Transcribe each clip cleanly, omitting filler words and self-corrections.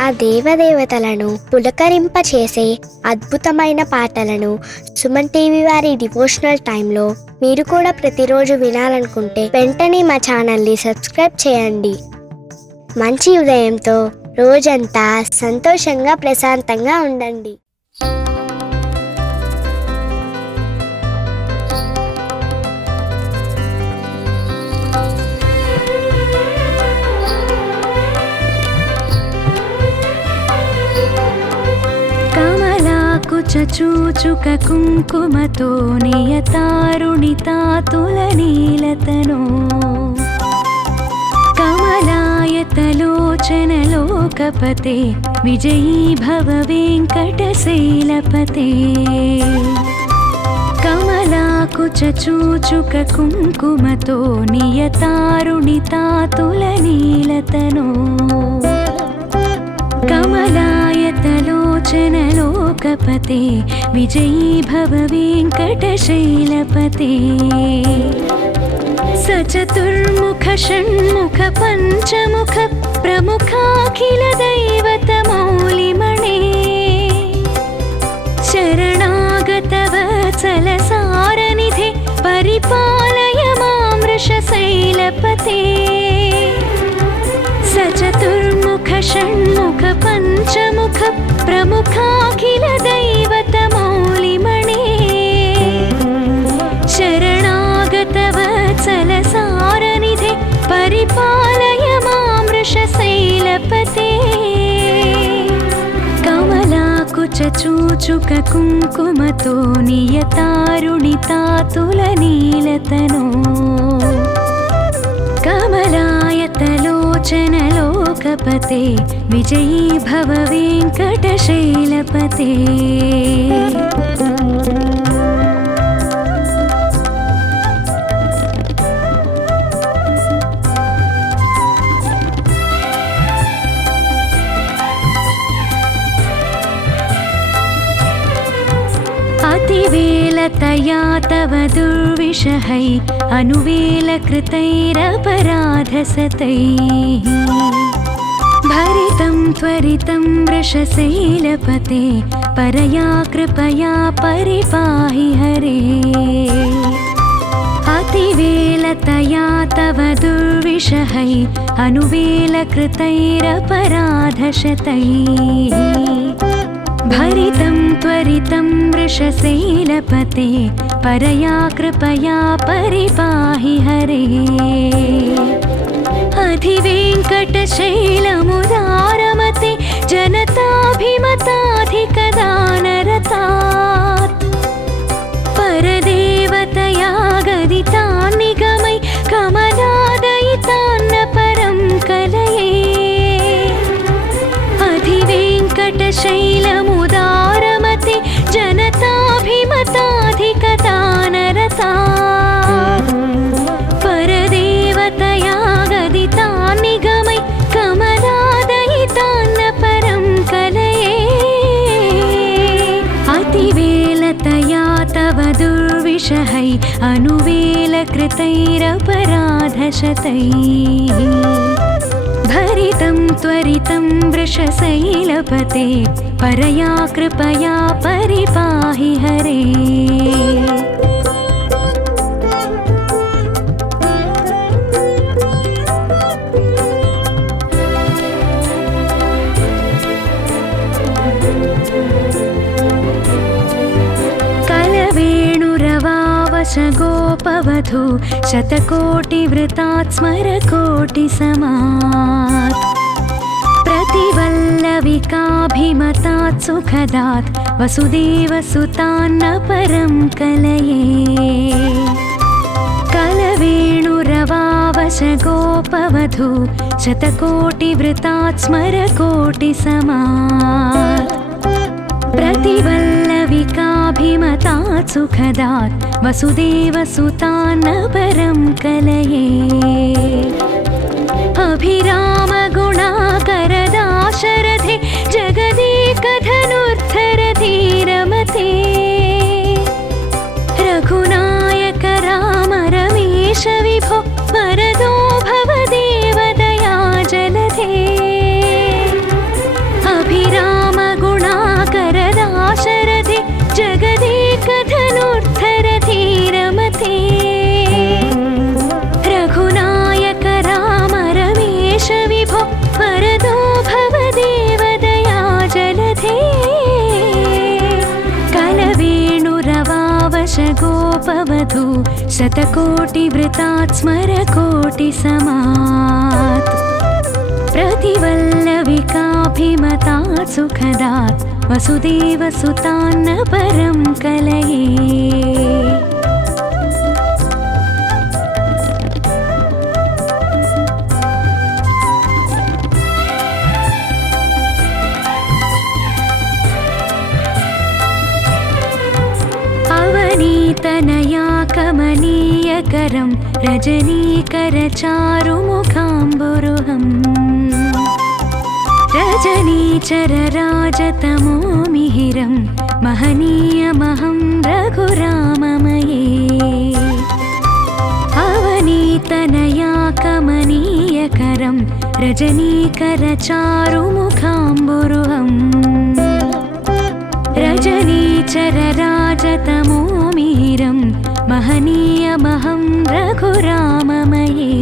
ఆ దేవదేవతలను పులకరింపచేసే అద్భుతమైన పాటలను సుమన్ టీవీ వారి డివోషనల్ టైంలో మీరు కూడా ప్రతిరోజు వినాలనుకుంటే వెంటనే మా ఛానల్ని సబ్స్క్రైబ్ చేయండి. మంచి ఉదయంతో రోజంతా సంతోషంగా ప్రశాంతంగా ఉండండి. చూచుక కుంకుమతో నియతారుణితాతులనీలతనో కమలాయతలోచనలోకపతే విజయీ భవ వెంకటశైలపతే. కమలాకుచ చూచుక కుంకుమతో నియతారుణితాతులనీలతనో కమలాయతలోచనలోకపతే విజయీ భవ వెంకటశైలపతే. సచతుర్ముఖ షణ్ముఖ పంచముఖ ప్రముఖాఖిల దైవతమౌలిమణే శరణాగత వత్సల సారనిధే పరిపాలయ మాం వృషశైలపతే. సచతుర్ముఖ షణ్ముఖ పంచముఖ ప్రముఖాఖిల దైవతమౌలిమణే శరణాగత వత్సల సారనిధే పరిపాలయ మాం వృషశైలపతే. కమలాకుచ చూచుక కుంకుమతో నియతారుణితాతులనీలతనో కమలాయతలోచనలోకపతే విజయీ భవ వెంకటశైలపతే. अतिवेलतया तव दुर्विषहै अनुवेलकृतैरपराधसतैः भरितं त्वरितं वृषशैलपते परया कृपया परिपाहि हरे. अतिवेलतया तव दुर्विषहै अनुवेलकृतैरपराधशतैः भरितं त्वरितं वृषशैलपते परया कृपया परिपाहि हरे. अधिवेङ्कटशैलमुदारमते जनताभिमताधिकदानरतात् परदेवतया गदितान् निगमै कमलादयितान्न परं कलये. अधिवेङ्कटशैलमुदारमते जनताभिमताधिकदानरतात् परदेवतया गदितान् निगमै कमलादयितान्न परं कलये. अतिवेलतया तव दुर्विषहै अनुवेलकृतैरपराधशतैः भरितं त्वरितं वृषशैलपते परया कृपया परिपाहि हरे. कलवेणुरवावश गोपवधू शतकोटिवृतात् स्मरकोटिसमात् प्रतिवल्लविकाभिमतात् सुखदात् वसुदेवसुतान्न परं कलये. कलवेणुरवावश गोपवधू शतकोटिवृतात् स्मरकोटिसमात् प्रतिवल्लविकाभिमतात् सुखदात् वसुदेवसुतान्न परं कलये. अभिरामगुणाकरदाशरथे जगदेकधनुर्धरधीरमते रघुनायक राम रमेश विभो वरदो भव देवदया जलधे. शतकोटिवृतात् स्मरकोटिसमात् प्रतिवल्लविकाभिमतात् सुखदात् वसुदेवसुतान्न परं कलये। अवनीतनया कमनीयकरं रजनीकरचारुमुखाम्बुरुहम् रजनीचरराजतमो मिहिरं महनीयमहं रघुराममये। अवनीतनया कमनीयकरं रजनीकरचारुमुखाम्बुरुहम् रजनीचरराजतमो मिहिरं महनीयमहं रघुराममये।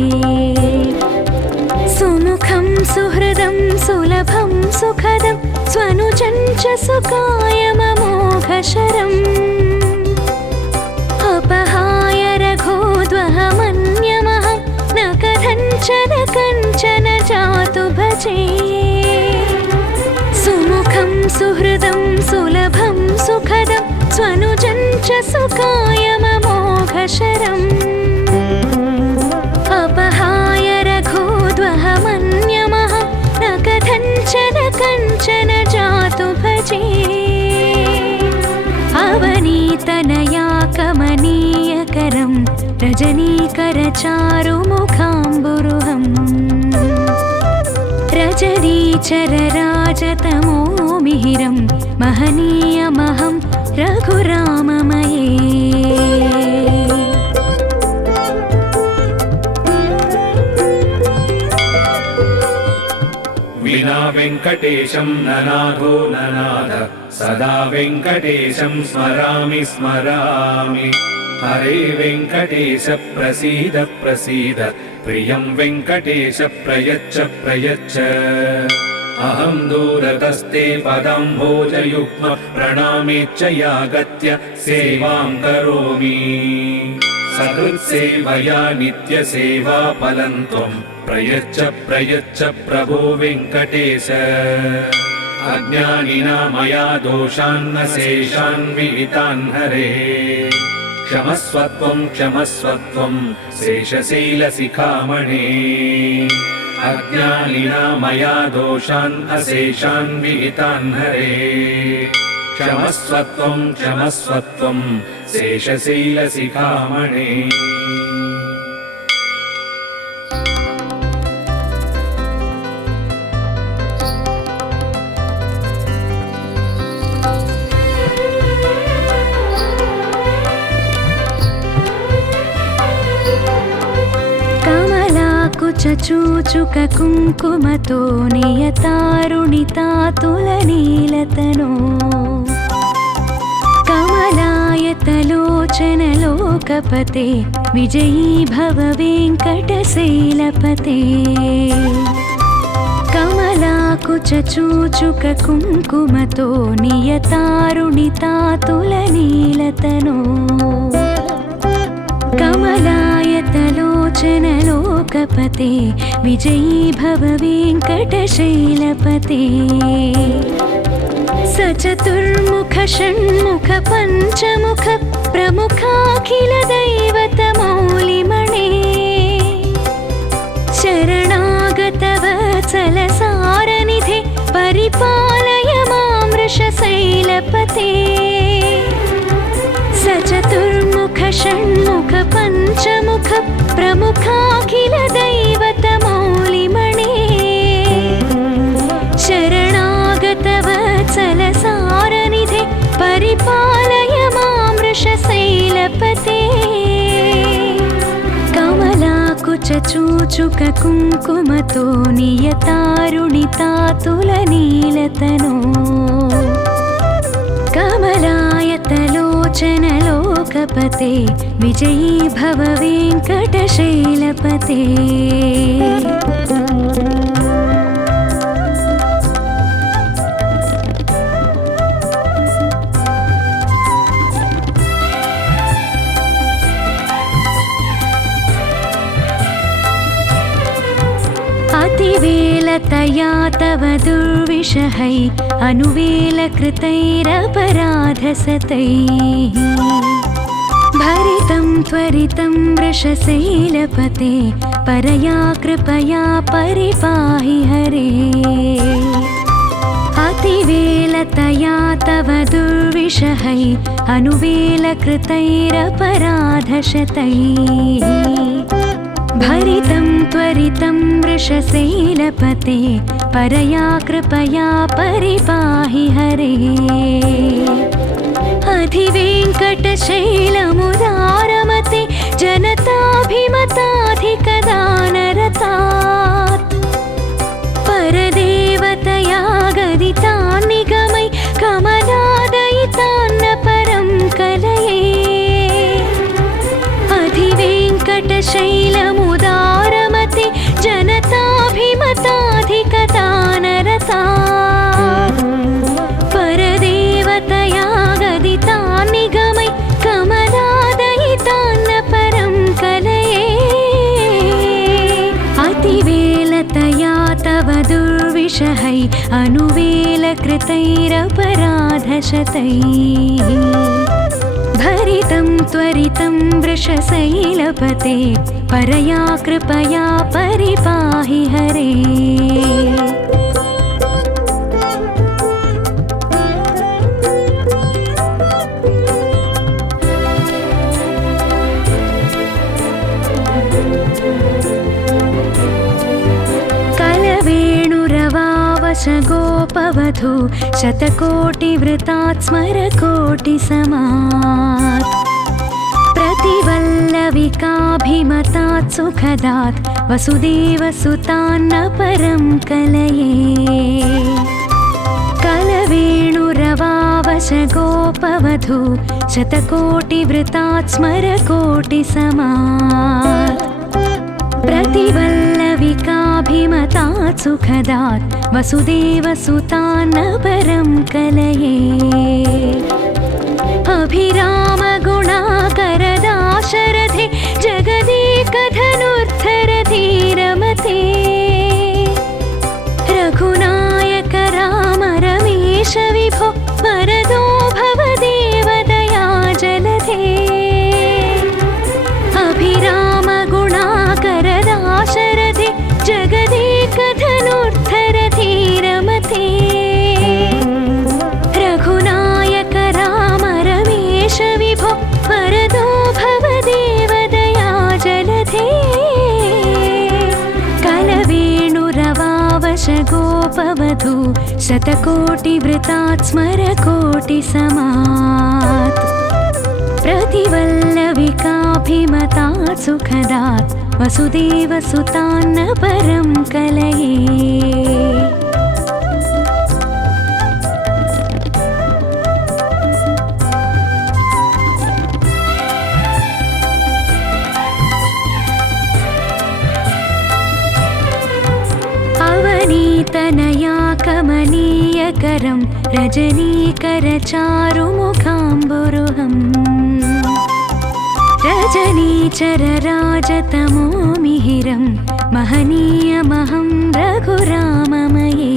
सुमुखं सुहृदं सुलभं सुखदं स्वनुजं च सुकायममोघशरम् अपहाय रघोद्वहमन्यमहं न कथञ्चन कञ्चन जातु भजे। सुमुखं सुहृदं सुलभं सुखदं स्वनुजं च सुकायममोघशरम् अपहाय रघोद्वहमन्यमहं न कथञ्चन कञ्चन जातु भजे। अवनीतनया कमनीयकरं रजनीकरचारुमुखाम्बुरुहम् रजनीचरराजतमो मिहिरं महनीयमहं रघुराममये। विना वेङ्कटेशं ननाथो ननाथ सदा वेङ्कटेशं स्मरामि स्मरामि। हरे वेङ्कटेश प्रसीद प्रसीद प्रियं वेङ्कटेश प्रयच्छ प्रयच्छ। अहं दूरतस्ते पदाम्भोजयुग्म प्रणामेच्च यागत्य सेवां करोमि। सकृत्सेवया नित्यसेवाफलं त्वं प्रयच्छ प्रयच्छ प्रभो वेङ्कटेश। अज्ञानिना मया दोषान्न शेषान् विहितान् हरे। क्षमस्वत्वं क्षमस्वत्वं शेषशैलशिखामणे। अज्ञानिना मया दोषान् अशेषान् विहितान् हरे। क्षमस्वत्वं क्षमस्वत्वं शेषशैलशिखामणे। चूचुक कुङ्कुमतो नियतारुणितातुलनीलतनो कमलायतलोचनलोकपते विजयी भव वेङ्कटशैलपते। कमलाकुचूचुक कुङ्कुमतो नियतारुणितातुलनीलतनो कमलायतलोचनलोकपते विजयी भव वेङ्कटशैलपते। सचतुर्मुख षण्मुख पञ्चमुख प्रमुखाखिल दैवतमौलिमणे। शरणागत वत्सलसारनिधे परिपालय मां वृषशैलपते। सचतुर्मुख षण्मुख पञ्चमुख प्रमुखाखिल दैवतमौलिमणे। शरणागत वत्सलसारनिधे परिपालय मां वृषशैलपते। कमलाकुचूचुक कुङ्कुमतो नियतारुणितातुलनीलतनो कमलायतलोचनलोकपते विजयी भव वेङ्कटशैलपते। अतिवेलतया तव दुर्विषहै अनुवेलकृतैरपराधसतैः भरितं त्वरितं वृषशैलपते परया कृपया परिपाहि हरे अतिवेलतया तव दुर्विषहै अनुवेलकृतैरपराधशतैः भरितं त्वरितं वृषशैलपते परया कृपया परिपाहि हरे अधिवेङ्कटशैलमुदारमते जनताभिमताधिकदानरतात् परदेवतया गदितान् निगमै कमलादयितान्न परं कलये अधिवेङ्कटशैलमुदारमते जनताभिमताधिकदानरतात् परदेवतया गदितान् निगमै कमलादयितान्न परं कलये अतिवेलतया तव दुर्विषहै अनुवेलकृतैरपराधशतैः भरितं त्वरितं वृषशैलपते परया कृपया परिपाहि हरे गोपवधू शतकोटिवृतात् स्मरकोटिसमात् प्रतिवल्लविकाभिमतात् सुखदात् वसुदेवसुतान्न परं कलये कलवेणुरवावशगोपवधू शतकोटिवृतात् स्मरकोटिसमात् प्रतिवल्लविकाभिमतात् सुखदात् वसुदेवसुतान्न परं कलये अभिरामगुणाकरदाशरथे जगदेकधनुर्धरधीरमते रघुनायक राम रमेश विभो वरदो भवदेवदया जलधे अभिरामगुणाकरदाशरथे जगदेकधनुर्धरधीरमते रघुनायक राम रमेश विभो वरदो भवदेवदया जलधे कलवेणुरवावशगोपवधू शतकोटिवृतात् स्मरकोटिसमात् प्रतिवल्लविकाभिमतात् सुखदात् वसुदेवसुतान्न परं कलये अवनीतनया कमनीयकरं रजनीकरचारुमुखाम्बुरुहम् रजनीचरराजतमो मिहिरं महनीयमहं रघुराममये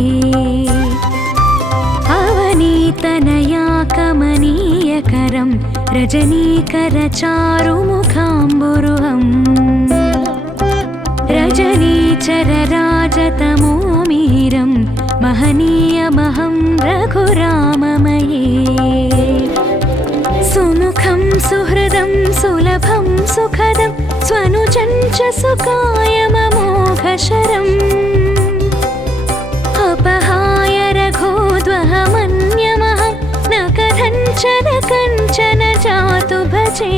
अवनीतनया कमनीयकरं रजनीकरचारुमुखाम्बुरुहम् रजनीचरराजतमो मिहिरं महनीयमहं रघुराममये सुमुखं सुहृदं सुलभं सुखदं स्वनुजं च सुकायममोघशरम् अपहाय रघोद्वहमन्यमहं न कथञ्चन कञ्चन जातु भजे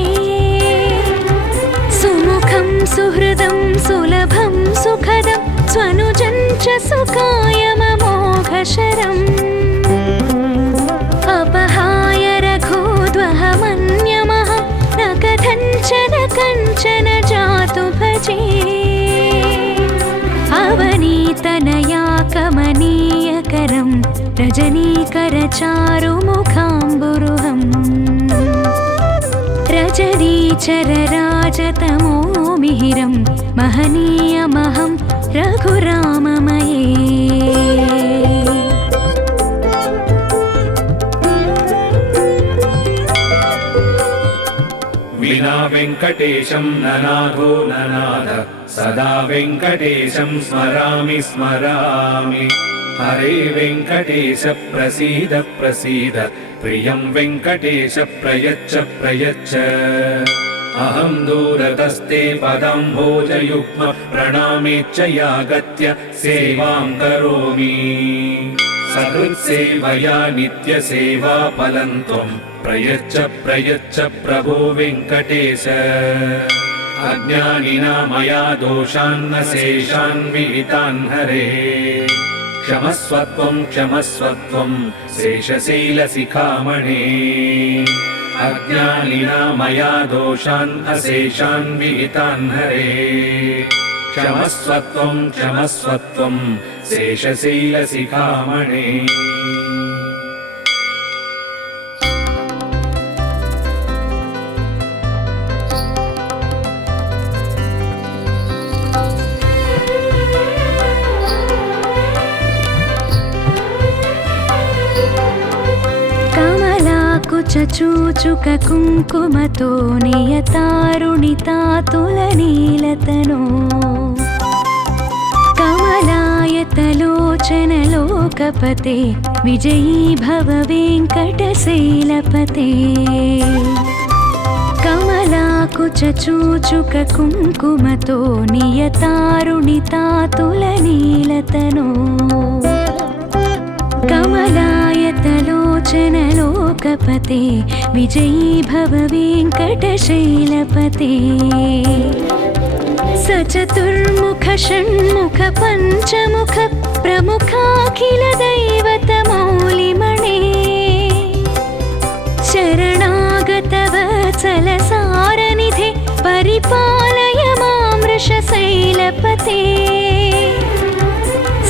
सुमुखं सुहृदं सुलभं सुखदं स्वनुजं च सुकायममोघशरम् अपहाय रघोद्वहमन्यमहं न कथञ्चन कञ्चन जातु भजे अवनीतनया कमनीयकरं रजनीकरचारुमुखाम्बुरुहम् रजनीचरराजतमो मिहिरं महनीयमहं रघुराममये विना वेङ्कटेशं ननाथो ननाथ सदा वेङ्कटेशं स्मरामि स्मरामि हरे वेङ्कटेश प्रसीद प्रसीद प्रियं वेङ्कटेश प्रयच्छ प्रयच्छ अहं दूरतस्ते पदाम्भोजयुग्म प्रणामेच्च यागत्य सेवां करोमि सकृत्सेवया नित्यसेवा फलं त्वं प्रयच्छ प्रयच्छ प्रभो वेङ्कटेश अज्ञानिना मया दोषान्न शेषान् विहितान् हरे क्षमस्वत्वं क्षमस्वत्वं शेषशैलशिखामणे अज्ञानिना मया दोषान् अशेषान् विहितान् हरे क्षमस्वत्वं क्षमस्वत्वं शेषशैलशिखामणे चूचुक कुङ्कुमतो नियतारुणितातुलनीलतनो कमलायतलोचनलोकपते विजयी भव वेङ्कटशैलपते कमलाकुचूचुक कुङ्कुमतो नियतारुणितातुलनीलतनो कमलायतलोचनलोकपते विजयी भव वेङ्कटशैलपते सचतुर्मुख षण्मुख पञ्चमुख प्रमुखाखिल दैवतमौलिमणे शरणागतवत्सल सारनिधे परिपालय मां वृषशैलपते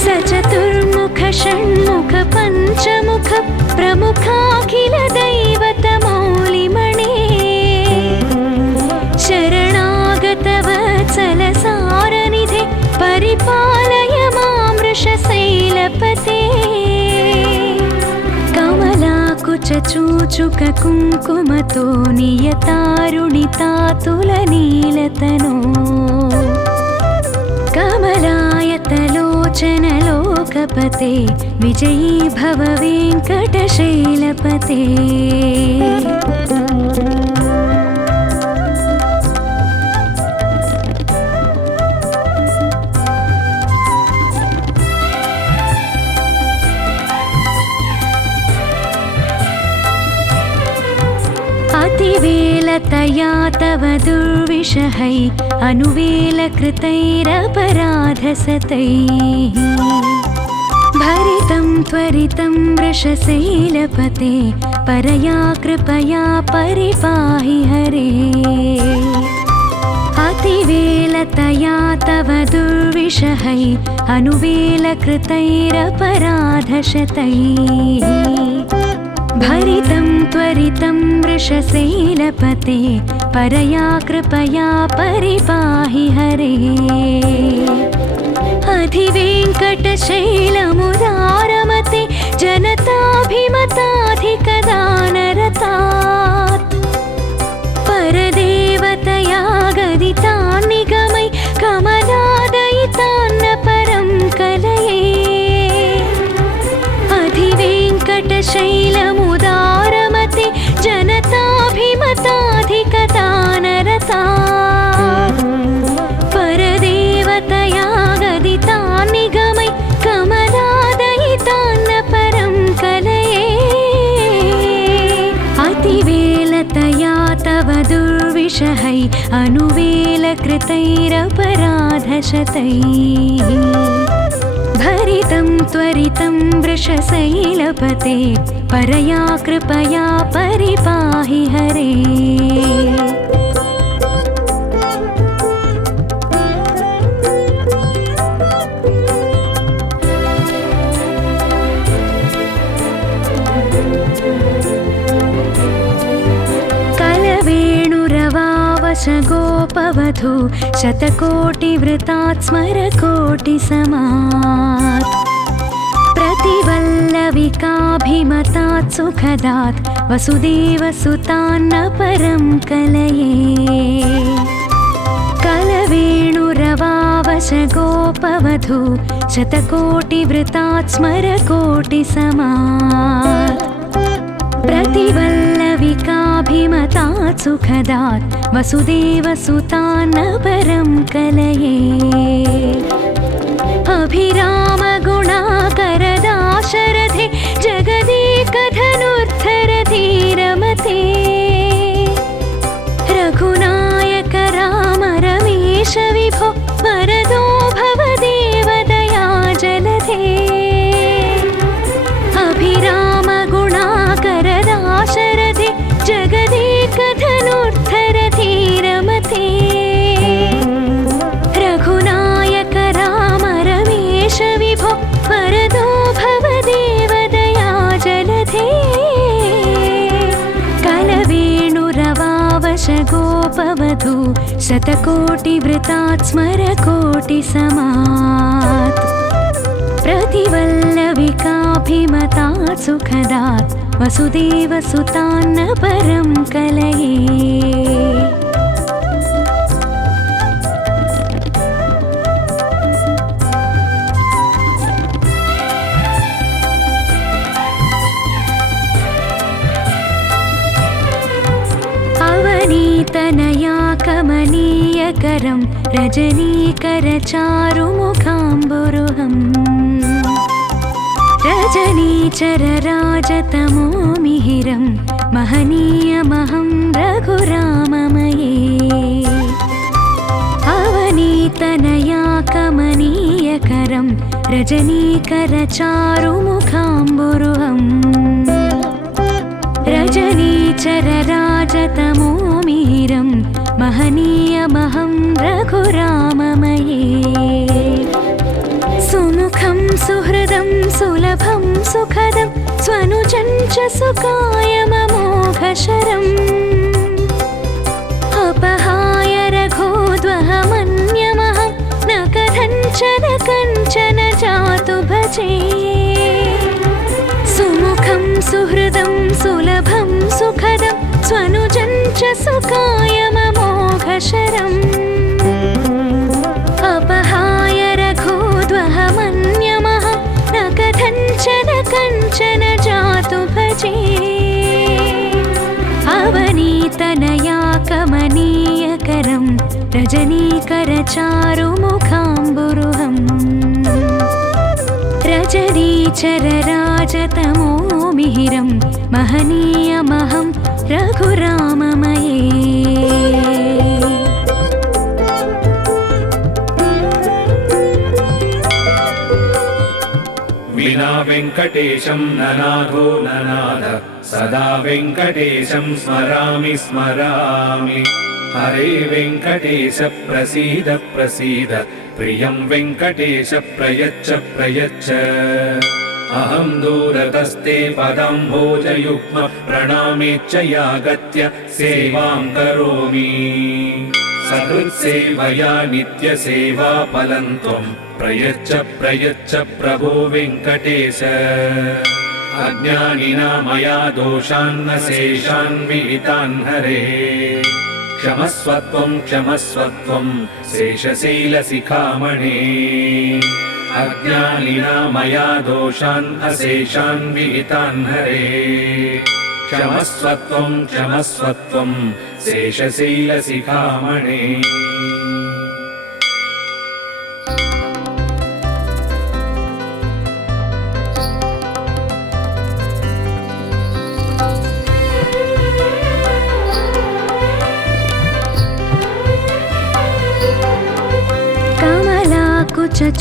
सचतुर्मुख षण्मुख पञ्चमुख प्रमुखाखिल दैवतमौलिमणे शरणागतवत्सल सारनिधे परिपालय मां वृषशैलपते कमलाकुचूचुक कुङ्कुमतो नियतारुणितातुलनीलतनो कमलायतलोचनलोकपते विजयी भव वेङ्कटशैलपते अतिवेलतया तव दुर्विषहै अनुवेलकृतैरपराधसतैः भरितं त्वरितं वृषशैलपते परया कृपया परिपाहि हरे अतिवेलतया तव दुर्विषहै अनुवेलकृतैरपराधशतैः भरितं त्वरितं वृषशैलपते परया कृपया परिपाहि हरे अधिवेङ्कटशैलमुदारमते जनताभिमताधिकदानरतात् परदेवतया गदितान् निगमै कमलादयितान्न परं कलये अधिवेङ्कटशैलमुदारमते जनताभिमताधिकदानरतात् परदेवतया गदितान् निगमै कमलादयितान्न परं कलये अतिवेलतया तव दुर्विषहै अनुवेलकृतैरपराधशतैः भरितं त्वरितं वृषशैलपते परया कृपया परिपाहि हरे गोपवधू शतकोटिवृतात् स्मरकोटिसमात् प्रतिवल्लविकाभिमतात् सुखदात् वसुदेवसुतान्न परं कलये कलवेणुरवावश गोपवधू शतकोटिवृतात् स्मरकोटिसमात् प्रतिवल्लविकाभिमतात् सुखदात् वसुदेवसुतान्न परं कलये अभिरामगुणाकरदाशरथे जगदेकधनुर्धरधीरमते रघुनायक राम रमेश विभो वरदो भवदेव दया जलधे अभिरामगुणाकरदाशरथे जगदेकधनुर्धरधीरमते रघुनायक राम रमेश विभो वरदो भवदेव दया जलधे कलवेणुरवावश गोपवधू शतकोटिवृतात् स्मरकोटिसमात् प्रतिवल्लविकाभिमतात् सुखदात् वसुदेवसुतान्न परं कलये अवनीतनया कमनीयकरं रजनीकरचारुमुखाम्बुरुहम् रजनीचरराजतमो मिहिरं महनीयमहं रघुराममये अवनीतनया कमनीयकरं रजनीकरचारुमुखाम्बुरुहम् रजनीचरराजतमो मिहिरं महनीयमहं रघुराममये सुमुखं सुहृदं सुलभं सुखदं स्वनुजं च सुकायममोघशरम् अपहाय रघोद्वहमन्यमहं न कथञ्चन जातु भजे सुमुखं सुहृदं सुलभं सुखदं स्वनुजं च सुकायममोघशरम् अपहाय रघोद्वहमन्यमहं न कथञ्चन जातु भजे अवनीतनया कमनीयकरं रजनीकरचारुमुखाम्बुरुहम् रजनीचरराजतमो मिहिरं महनीयमहं रघुराममये विना वेङ्कटेशं ननाथो ननाथ सदा वेङ्कटेशं स्मरामि स्मरामि हरे वेङ्कटेश प्रसीद प्रसीद प्रियं वेङ्कटेश प्रयच्छ प्रयच्छ अहं दूरतस्ते पदाम्भोजयुग्म प्रणामेच्च यागत्य सेवां करोमि सकृत्सेवया नित्यसेवाफलं त्वं प्रयच्छ प्रयच्छ प्रभो वेङ्कटेश अज्ञानिना मया दोषान्न शेषान् विहितान् हरे क्षमस्वत्वं क्षमस्वत्वं शेषशैलशिखामणे अज्ञानिना मया दोषान् अशेषान् विहितान् हरे क्षमस्वत्वं क्षमस्वत्वं शेषशैलशिखामणे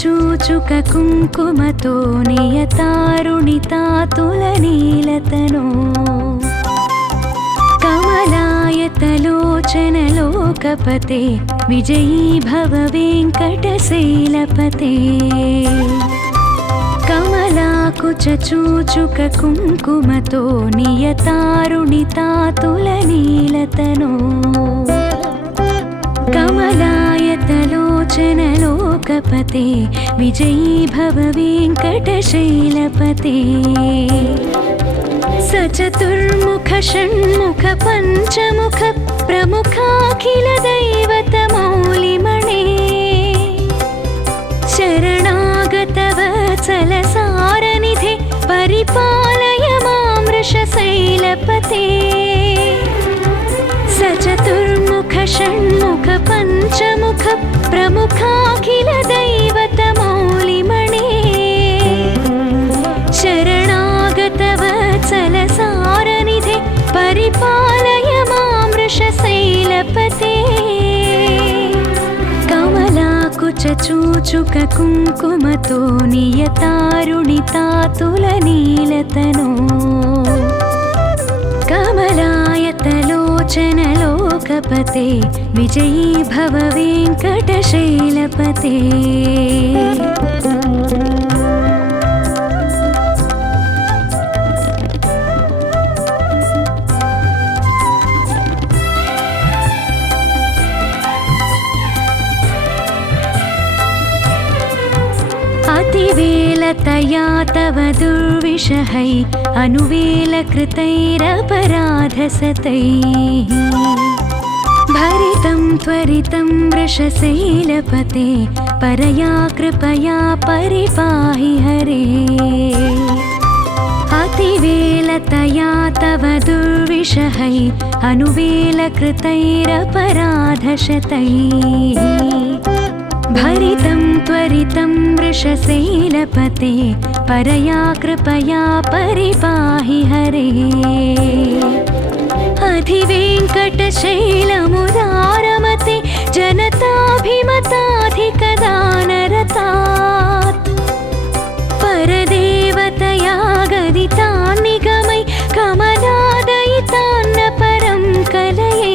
चूचुक कुङ्कुमतो नियतारुणितातुलनीलतनो कमलायतलोचनलोकपते विजयी भव वेङ्कटशैलपते कमलाकुचूचुक कुङ्कुमतो नियतारुणितातुलनीलतनो कमलायतलोचन लोकपते विजयी भव वेङ्कटशैलपते सचतुर्मुख षण्मुख पञ्चमुख प्रमुखाखिल दैवतमौलिमणे शरणागत वत्सल सारनिधे परिपालय मां वृषशैलपते सचतुर्मुख षण्मुख पञ्चमुख प्रमुखाखिल दैवतमौलिमणे शरणागत वत्सल सारनिधे परिपालय मां वृषशैलपते कमलाकुचूचुक कुङ्कुमतो नियतारुणितातुलनीलतनो कमलायतलोचन लोकपते विजयी भव वेङ्कटशैलपते अतिवेलतया तव दुर्विषहै अनुवेलकृतैरपराधसतैः भरितं त्वरितं वृषशैलपते परया कृपया परिपाहि हरे अतिवेलतया तव दुर्विषहै अनुवेलकृतैरपराधशतैः भरितं त्वरितं वृषशैलपते परया कृपया परिपाहि हरे अधिवेङ्कटशैलमुदारमते जनताभिमताधिकदानरतात् परदेवतया गदितान् निगमै कमलादयितान्न परं कलये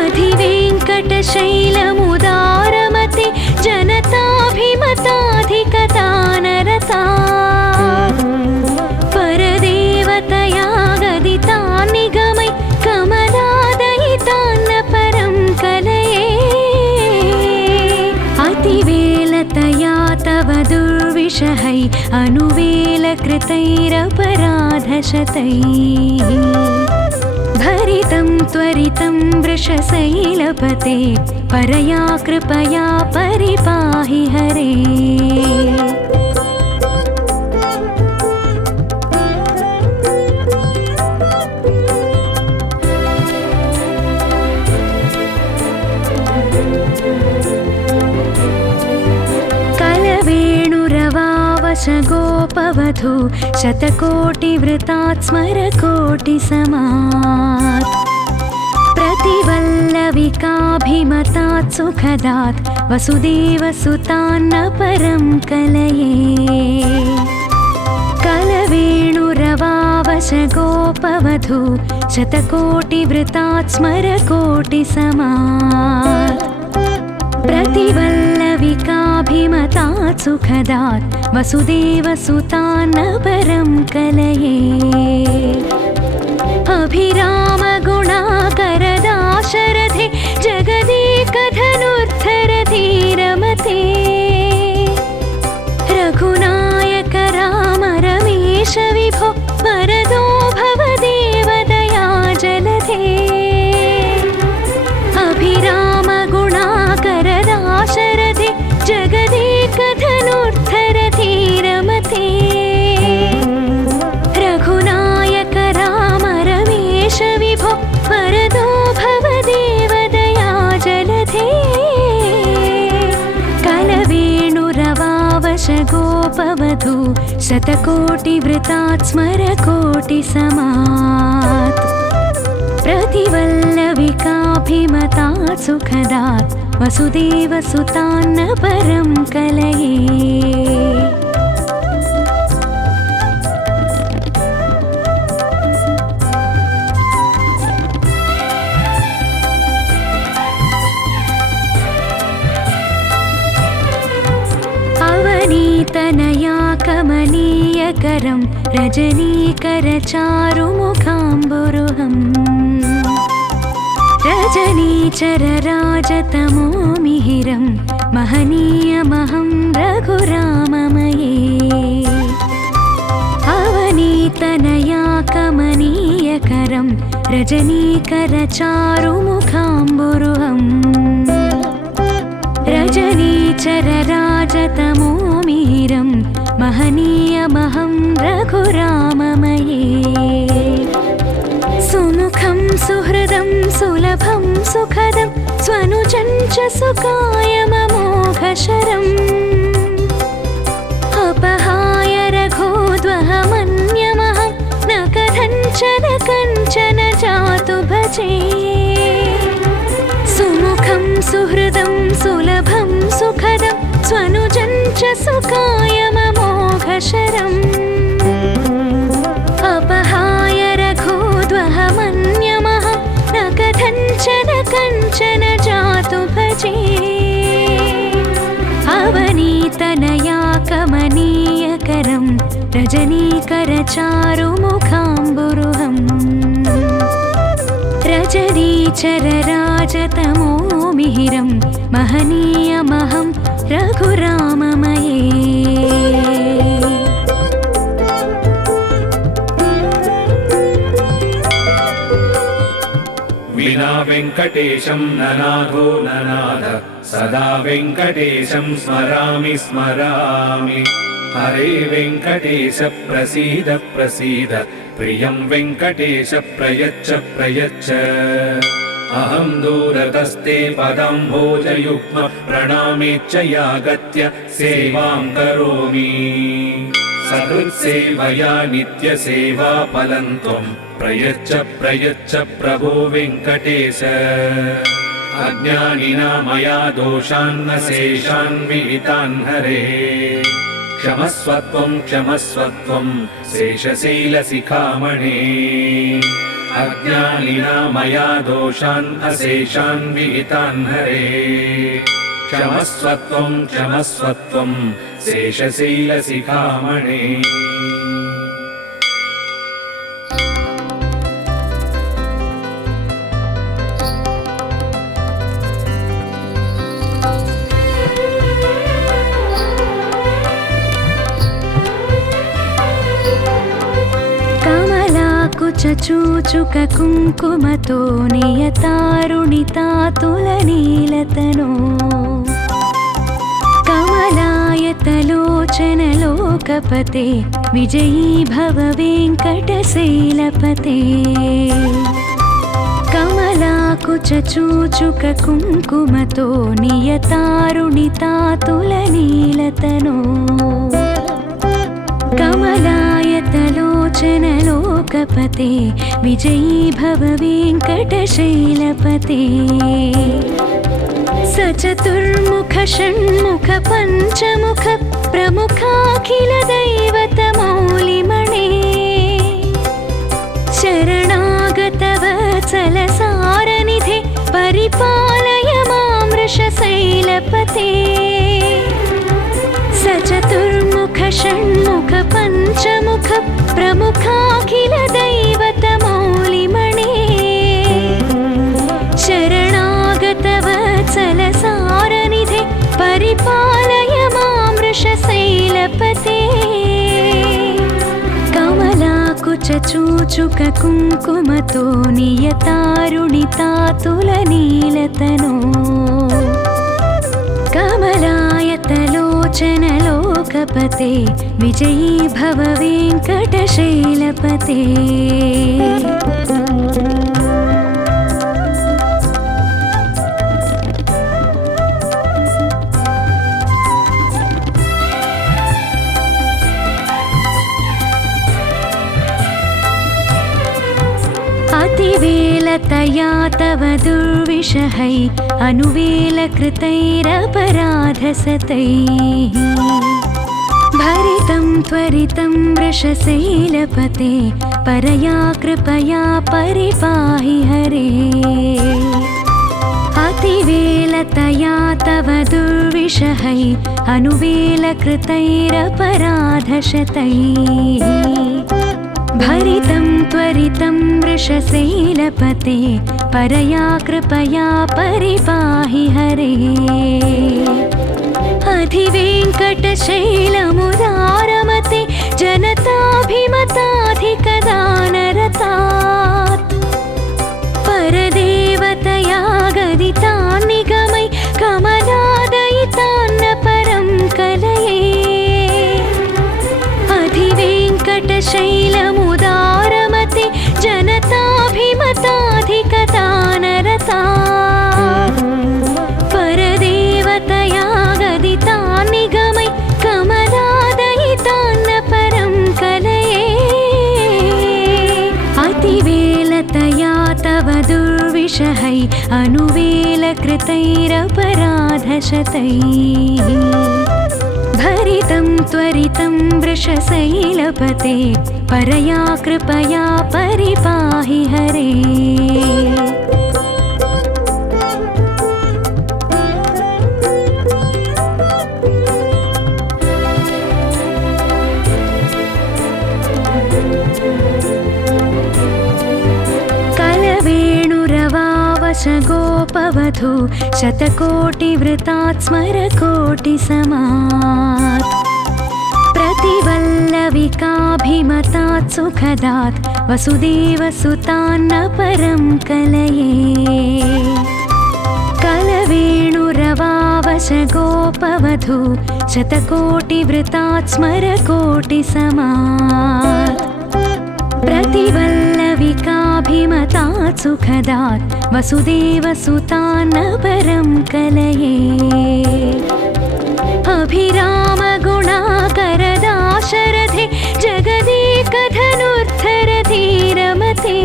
अधिवेङ्कटशैलमुदारमते जनताभिमताधिकदानरतात् परदेवतया गदितान् निगमै कमलादयितान्न परं कलये अतिवेलतया तव दुर्विषहै अनुवेलकृतैरपराधशतैः भरितं त्वरितं वृषशैलपते परया कृपया परिपाहि हरे कलवेणुरवावश गोपवधू शतकोटिवृतात् स्मरकोटिसमात् प्रतिवल्लविकाभिमतात् सुखदात् वसुदेवसुतान्न परं कलये कलवेणुरवावश गोपवधू शतकोटिवृतात् स्मरकोटिसमात् प्रतिवल्लविकाभिमतात् सुखदात् वसुदेवसुतान्न परं कलये अभिरामगुणाकरदाशरथे जगदेकधनुर्धरधीरमते रघुनायक राम रमेश विभो वरदो भव देवदया जलधे अभिरामगुणाकरदाशरथे जगदेकधनुर्धरधीरमते रघुनायक राम रमेश विभो वरदो भव देवदया जलधे कलवेणुरवावश गोपवधू शतकोटिवृतात् स्मरकोटिसमात् प्रतिवल्लविकाभिमतात् सुखदात् वसुदेवसुतान्न परं कलये अवनीतनया कमनीयकरं रजनीकरचारुमुखाम्बुरुहम् रजनीचरराजतमो मिहिरं महनीयमहं रघुराममये अवनीतनया कमनीयकरं रजनीकरचारुमुखाम्बुरुहम् रजनीचरराजतमो मिहिरं महनीयमहं रघुराममये सुमुखं सुहृदं सुलभं सुखदं स्वनुजं च सुकायममोघशरम् अपहाय रघोद्वहमन्यमहं न कथञ्चन जातु भजे सुमुखं सुहृदं सुलभं सुखदं स्वनुजं च सुकायममोघशरम् अपहाय रघोद्वहमन्यमहं न कथञ्चन जातु भजे अवनीतनया कमनीयकरं रजनीकरचारुमुखाम्बुरुहम् रजनीचरराजतमो मिहिरं महनीयमहं रघुराममये विना वेङ्कटेशं ननाथो ननाथ सदा वेङ्कटेशं स्मरामि स्मरामि हरे वेङ्कटेश प्रसीद प्रसीद प्रियं वेङ्कटेश प्रयच्छ प्रयच्छ अहं दूरतस्ते पदम्भोजयुग्म प्रणामेच्च यागत्य सेवां करोमि सकृत्सेवया नित्यसेवा फलं त्वं प्रयच्छ प्रयच्छ प्रभो वेङ्कटेश अज्ञानिना मया दोषान्न शेषान् विहितान् हरे क्षमस्वत्वं क्षमस्वत्वं शेषशैलशिखामणे अज्ञानिना मया दोषान् अशेषान् विहितान् हरे क्षमस्वत्वं क्षमस्वत्वं शेषशैलशिखामणे चूचुक कुङ्कुमतो नियतारुणितातुलनीलतनो कमलायतलोचनलोकपते विजयी भव वेङ्कटशैलपते कमलाकुचूचुक कुङ्कुमतो नियतारुणितातुलनीलतनो कमलायतलोचनलोकपते विजयी भव वेङ्कटशैलपते सचतुर्मुख षण्मुख पञ्चमुख प्रमुखाखिल दैवतमौलिमणे शरणागतवत्सलसारनिधे परिपालय मां वृषशैलपते सचतुर्मुख षण्मुख पञ्चमुख प्रमुखाखिल दैवतमौलिमणे शरणागतवत्सलसारनिधे परिपालय मां वृषशैलपते कमलाकुचूचुक कुङ्कुमतो नियतारुणितातुलनीलतनो कमलायतलोचनलोकपते विजयी भव वेङ्कटशैलपते अतिवेलतया तव दुर्विषहै अनुवेलकृतैरपराधसतैः भरितं त्वरितं वृषशैलपते परया कृपया परिपाहि हरे अतिवेलतया तव दुर्विषहै अनुवेलकृतैरपराधशतैः भरितं त्वरितं वृषशैलपते परया कृपया परिपाहि हरे अधिवेङ्कटशैलमुदारमते जनताभिमताधिकदानरतात् परदेवतया गदितान् निगमै कमलादयितान्न परं कलये अधिवेङ्कटशैलमुदारमते जनताभिमताधिकदानरतात् परदेवतया गदितान् निगमै कमलादयितान्न परं कलये अतिवेलतया तव दुर्विषहै अनुवेलकृतैरपराधशतैः भरितं त्वरितं वृषशैलपते परया कृपया परिपाहि हरे गोपवधू शतकोटिवृतात् स्मरकोटिसमात् प्रतिवल्लविकाभिमतात् सुखदात् वसुदेवसुतान्न परं कलये कलवेणुरवावशगोपवधू शतकोटिवृतात् स्मरकोटिसमात् प्रतिवल्लविकाभिमतात् सुखदात् वसुदेवसुतान्न परं कलये अभिरामगुणाकरदाशरथे जगदेकधनुर्धरधीरमते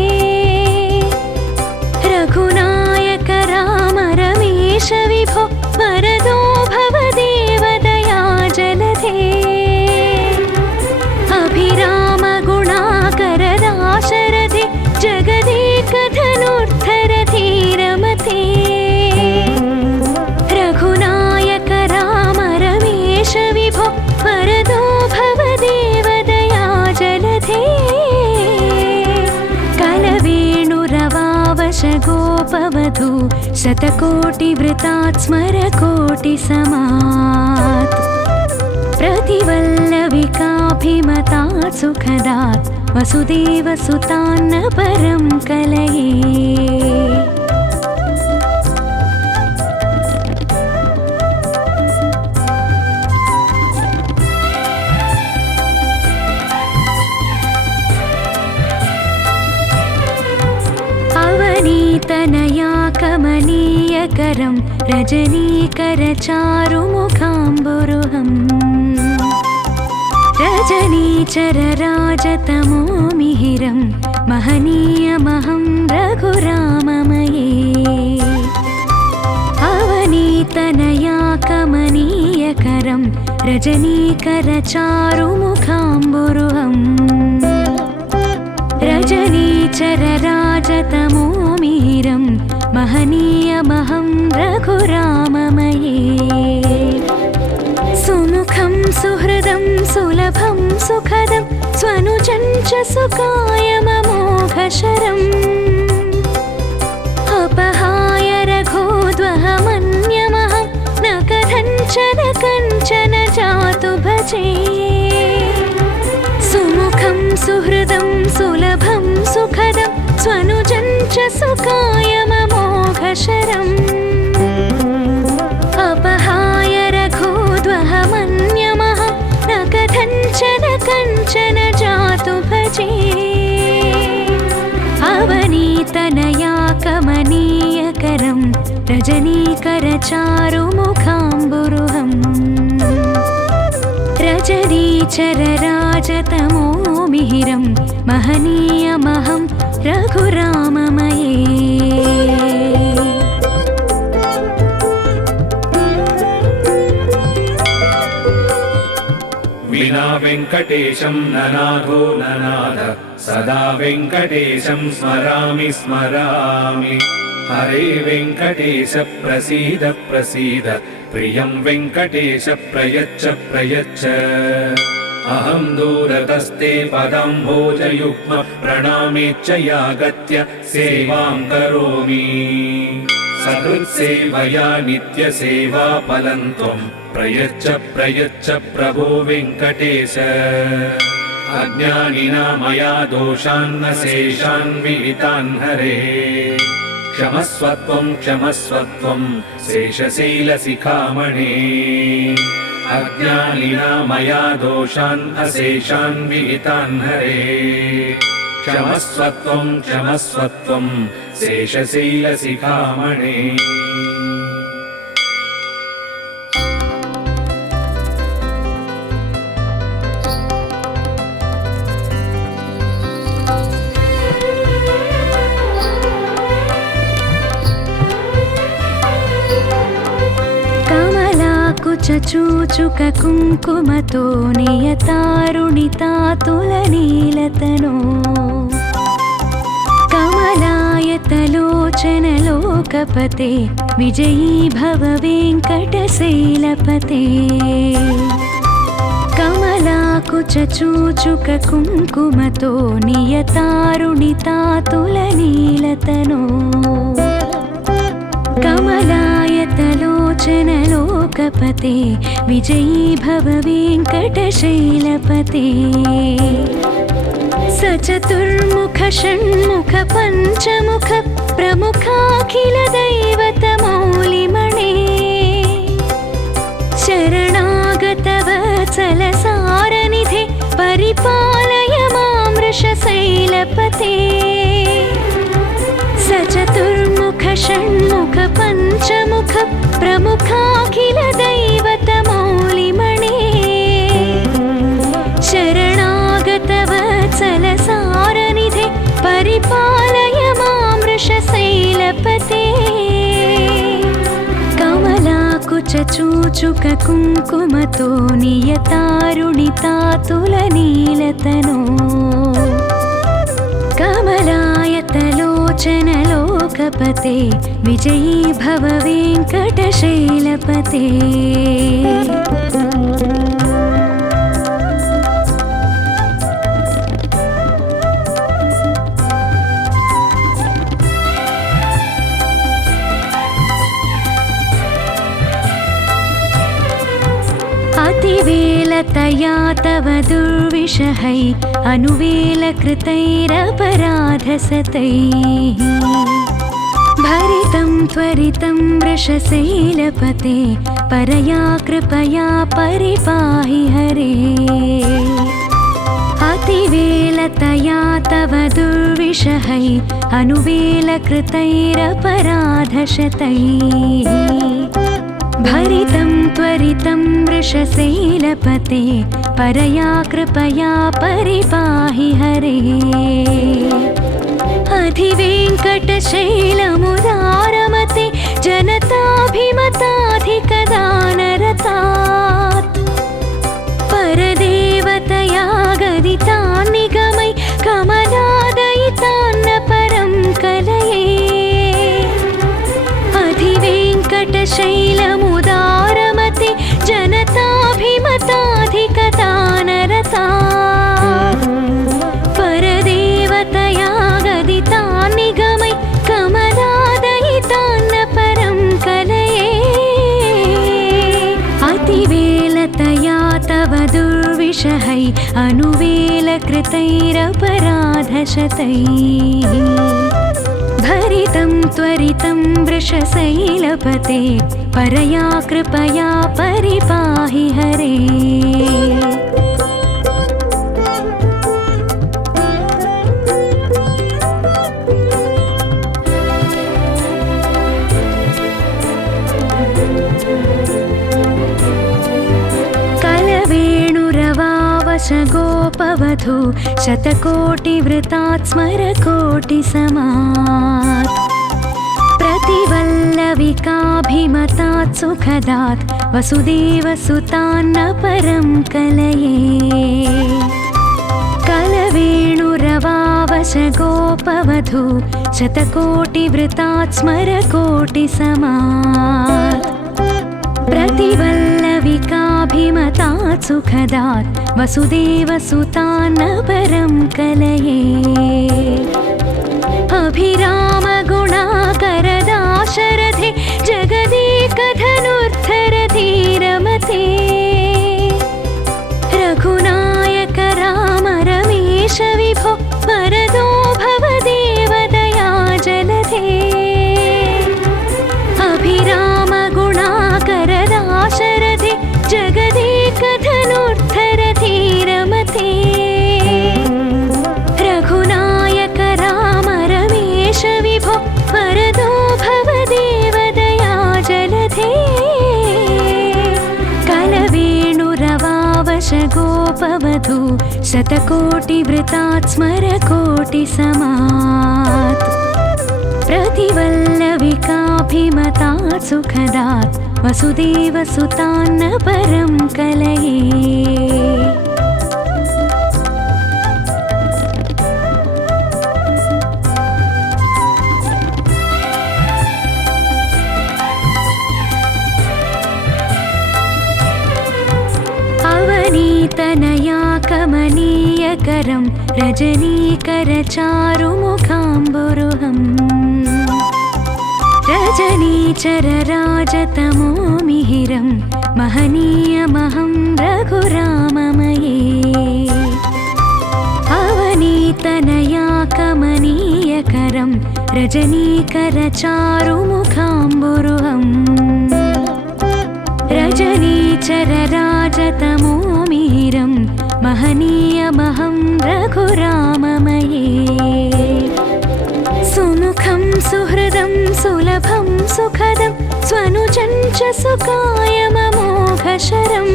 रघुनायक राम रमेश विभो वरदो भवदेव दया जलधे अभिरामगुणाकरदाशरथे जगदेकधनुर्धरधीरमते रघुनायक राम रमेश विभो वरदो भवदेव दया जलधे कलवेणुरवावशगोपवधू शतकोटिवृतात् स्मरकोटिसमात् प्रतिवल्लविकाभिमतात् सुखदात् वसुदेवसुतान्न परं कलये अवनीतनया कमनीयकरं रजनीकरचारुमुखाम्बुरुहम् रजनीचरराजतमो मिहिरं महनीयमहं रघुराममये अवनीतनया कमनीयकरं रजनीकरचारुमुखाम्बुरुहम् रजनीचरराजतमो मिहिरं महनीयमहं रघुराममये सुमुखं सुहृदं सुलभं सुखदं स्वनुजं च सुकायममोघशरम् अपहाय रघोद्वहमन्यमहं न कथञ्चन कञ्चन जातु भजे सुमुखं सुहृदं सुलभं सुखदं स्वनुजं च सुकायममोघशरम् अपहाय रघोद्वहमन्यमहं न कथञ्चन कञ्चन जातु भजे अवनीतनया कमनीयकरं रजनीकरचारुमुखाम्बुरुहम् रजनीचरराजतमो मिहिरं महनीयमहं रघुराममये विना वेङ्कटेशं ननाथो ननाथ सदा वेङ्कटेशं स्मरामि स्मरामि हरे वेङ्कटेश प्रसीद प्रसीद प्रियं वेङ्कटेश प्रयच्छ प्रयच्छ अहं दूरतस्ते पदम्भोजयुग्म प्रणामेच्छयागत्य सेवां करोमि सकृत्सेवया नित्यसेवाफलं त्वं प्रयच्छ प्रभो वेङ्कटेश अज्ञानिना मया दोषान्न शेषान् विहितान् हरे क्षमस्वत्वं शेषशैलशिखामणे अज्ञानिना मया दोषान् अशेषान् विहितान् हरे क्षमस्वत्वं शेषशैलशिखामणे చూచుక కుంకుమతో నియతారుణితాతులనీలతనో కమలాయతలోచనలోకపతే విజయీ భవ వెంకటశైలపతే కమలాకుచ చూచుక కుంకుమతో నియతారుణితాతులనీలతనో कमलायतलोचनलोकपते विजयी भव वेङ्कटशैलपते सचतुर्मुख षण्मुख पञ्चमुख प्रमुखाखिल दैवतमौलिमणे शरणागतवत्सलसारनिधे परिपालय मां वृषशैलपते सचतुर्मुख षण्मुख पञ्चमुख प्रमुखाखिल दैवतमौलिमणे शरणागतवत्सलसारनिधे परिपालय मां वृषशैलपते कमलाकुच चूचुक कुङ्कुमतो नियतारुणितातुलनीलतनो कमलायतलोचनलोकपते विजयी भव वेङ्कटशैलपते अतिवेलतया तव दुर्विषहै अनुवेलकृतैरपराधसतैः भरितं त्वरितं वृषशैलपते परया कृपया परिपाहि हरे अतिवेलतया तव दुर्विषहै अनुवेलकृतैरपराधशतैः भरितं त्वरितं वृषशैलपते परया कृपया परिपाहि हरे अधिवेङ्कटशैलमुदारमते जनताभिमताधिकदानरतात् परदेवतया गदितान् निगमै कमलादयितान्न परं कलये अधिवेङ्कटशैलमुदारमते जनताभिमताधिकदानरतात् परदेवतया गदितान् निगमै कमलादयितान्न परं कलये अतिवेलतया तव दुर्विषहै अनुवेलकृतैरपराधशतैः भरितं त्वरितं वृषशैलपते परया कृपया परिपाहि हरे गोपवधू शतकोटिवृतात् स्मरकोटिसमात् प्रतिवल्लविकाभिमतात् सुखदात् वसुदेवसुतान्न परं कलये कलवेणुरवावशगोपवधू शतकोटिवृतात् स्मरकोटिसमात् प्रतिवल्लविका पिकाभिमतात् सुखदात् वसुदेवसुतान्न परं कलये अभिरामगुणाकरदाशरथे जगदेकधनुर्धरधीरमते रघुनायक राम रमेश विभो वरदो भव देवदया जलधे अभिरामगुणाकरदाशरथे जगदेकधनुर्धरधीरमते रघुनायक राम रमेश विभो वरदो भव देवदया जलधे कलवेणुरवावश गोपवधू शतकोटिवृतात् स्मरकोटिसमात् प्रतिवल्लविकाभिमतात् सुखदात् वसुदेवसुतान्न परं कलये अवनीतनया कमनीयकरं रजनीकरचारुमुखाम्बुरुहम् रजनीचरराजतमो मिहिरं महनीयमहं रघुराममये अवनीतनया कमनीयकरं रजनीकरचारुमुखाम्बुरुहम् रजनीचरराजतमो मिहिरं महनीयमहं रघुराममये सुमुखं सुहृदं सुलभं सुखदं स्वनुजं च सुकायममोघशरम्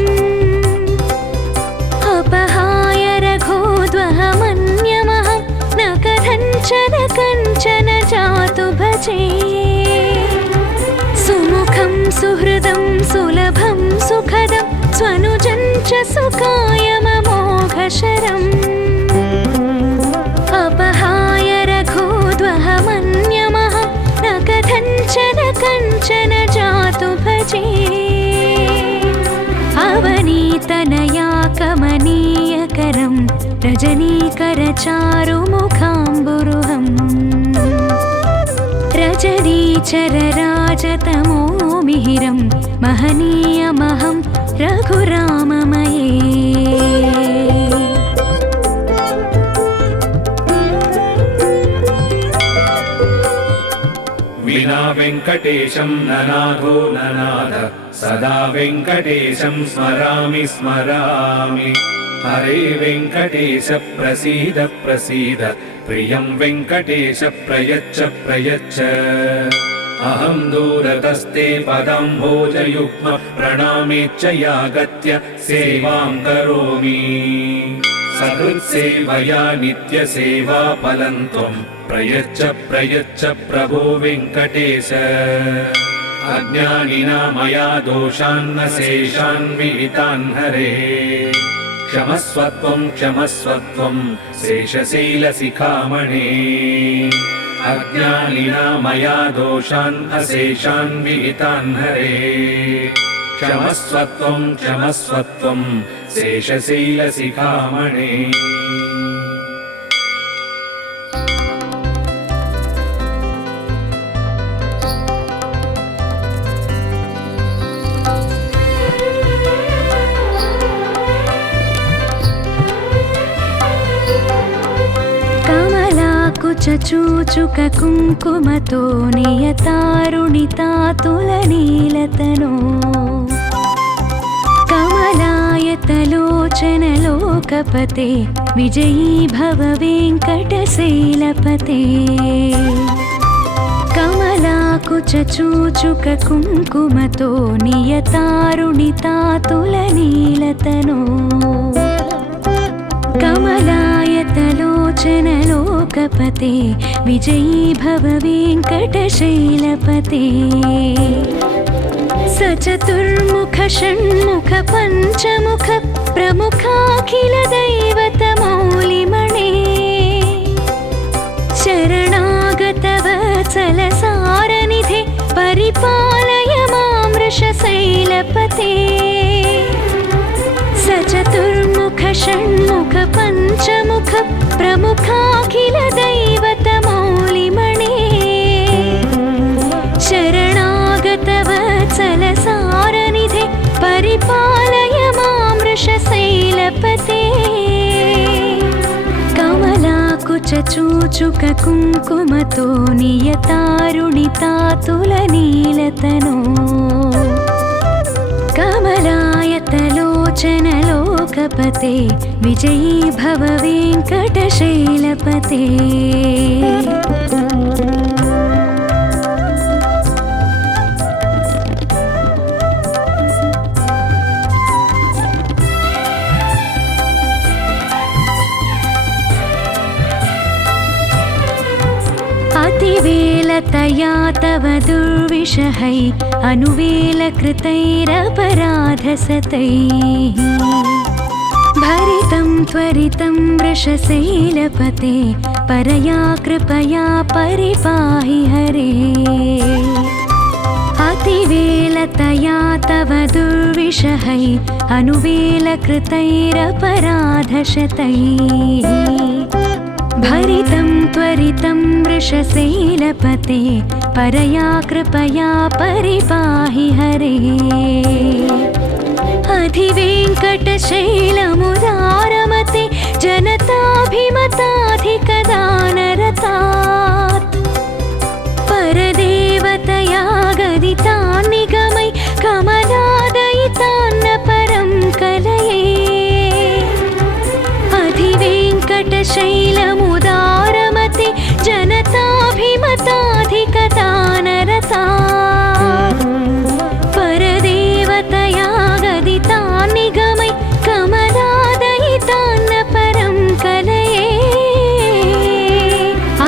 अपहाय रघोद्वहमन्यमहं न कथञ्चन कञ्चन जातु भजे सुमुखं सुहृदं सुलभं सुखदं स्वनुजं च सुकायममोघशरम् अपहाय रघोद्वहमन्यमहं न कथञ्चन कञ्चन जातु भजे अवनीतनया कमनीयकरं रजनीकरचारुमुखाम्बुरुहम् रजनीचरराजतमो मिहिरं महनीयमहं रघुराममये विना वेङ्कटेशं ननाथो ननाथ सदा वेङ्कटेशं स्मरामि स्मरामि हरे वेङ्कटेश प्रसीद प्रसीद प्रियं वेङ्कटेश प्रयच्छ प्रयच्छ अहं दूरतस्ते पदाम्भोजयुग्म प्रणामेच्च यागत्य सेवां करोमि सकृत्सेवया नित्यसेवाफलं त्वं प्रयच्छ प्रयच्छ प्रभो वेङ्कटेश अज्ञानिना मया दोषान्न शेषान् विहितान् हरे क्षमस्वत्वं क्षमस्वत्वं शेषशैलशिखामणे अज्ञानिना मया दोषान् अशेषान् विहितान् हरे क्षमस्वत्वं क्षमस्वत्वं शेषशैलशिखामणे चूचुक कुङ्कुमतो नियतारुणितातुलनीलतनो कमलायतलोचनलोकपते विजयी भव वेङ्कटशैलपते कमलाकुचूचुक कुङ्कुमतो नियतारुणितातुलनीलतनो कमलायतलोचनलोकपते विजयी भव वेङ्कटशैलपते सचतुर्मुख षण्मुख पञ्चमुख प्रमुखाखिल दैवतमौलिमणे शरणागत वत्सल सारनिधे परिपालय मां वृषशैलपते చూచుక కుంకుమతో నియతారుణితాతులనీలతనో కమలాయతలోచనలోకపతే విజయీ భవ వెంకటశైలపతే अतिवेलतया तव दुर्विषहै अनुवेलकृतैरपराधसतैः भरितं त्वरितं वृषशैलपते परया कृपया परिपाहि हरे अतिवेलतया तव दुर्विषहै अनुवेलकृतैरपराधशतैः भरितं त्वरितं वृषशैलपते परया कृपया परिपाहि हरे अधिवेङ्कटशैलमुदारमते जनताभिमताधिकदानरतात् परदेवतया गदितान्निगमै कमलादयितान्न परं कलये अधिवेङ्कटशैलमुदारमते जनताभिमताधिकदानरतात् परदेवतया गदितान्निगमै कमलादयितान्न परं कलये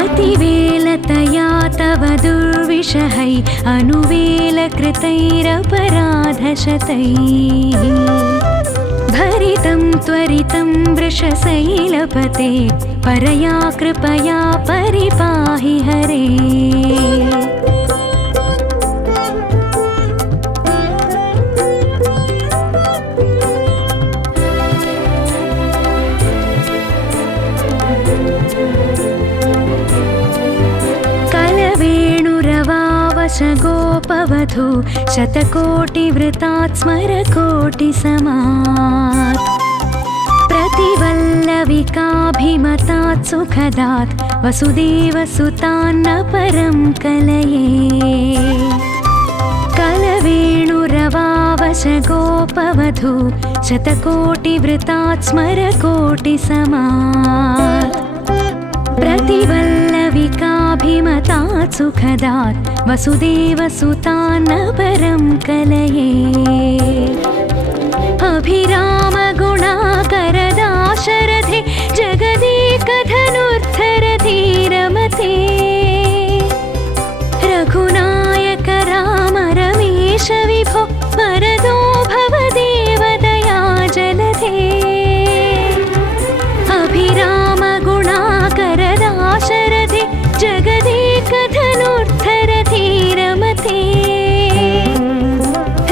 अतिवेलतया तव दुर्विषहै अनुवेलकृतैरपराधशतैः भरितं त्वरितं वृषशैलपते परया कृपया परिपाहि हरे कलवेणुरवावशगोपवधू शतकोटिवृतात् स्मरकोटिसमात् प्रतिवल्लविकाभिमतात् सुखदात् वसुदेवसुतान्न परं कलये कलवेणुरवावशगोपवधू शतकोटिवृतात् स्मरकोटिसमात् प्रतिवल्लविकाभिमतात् सुखदात् वसुदेवसुतान्न परं कलये अभिरामगुणाकरदाशरथे जगदेकधनुर्धरधीरमते रघुनायक राम रमेश विभो वरदो भवदेवदया जलधे अभिरामगुणाकरदाशरथे जगदेकधनुर्धरधीरमते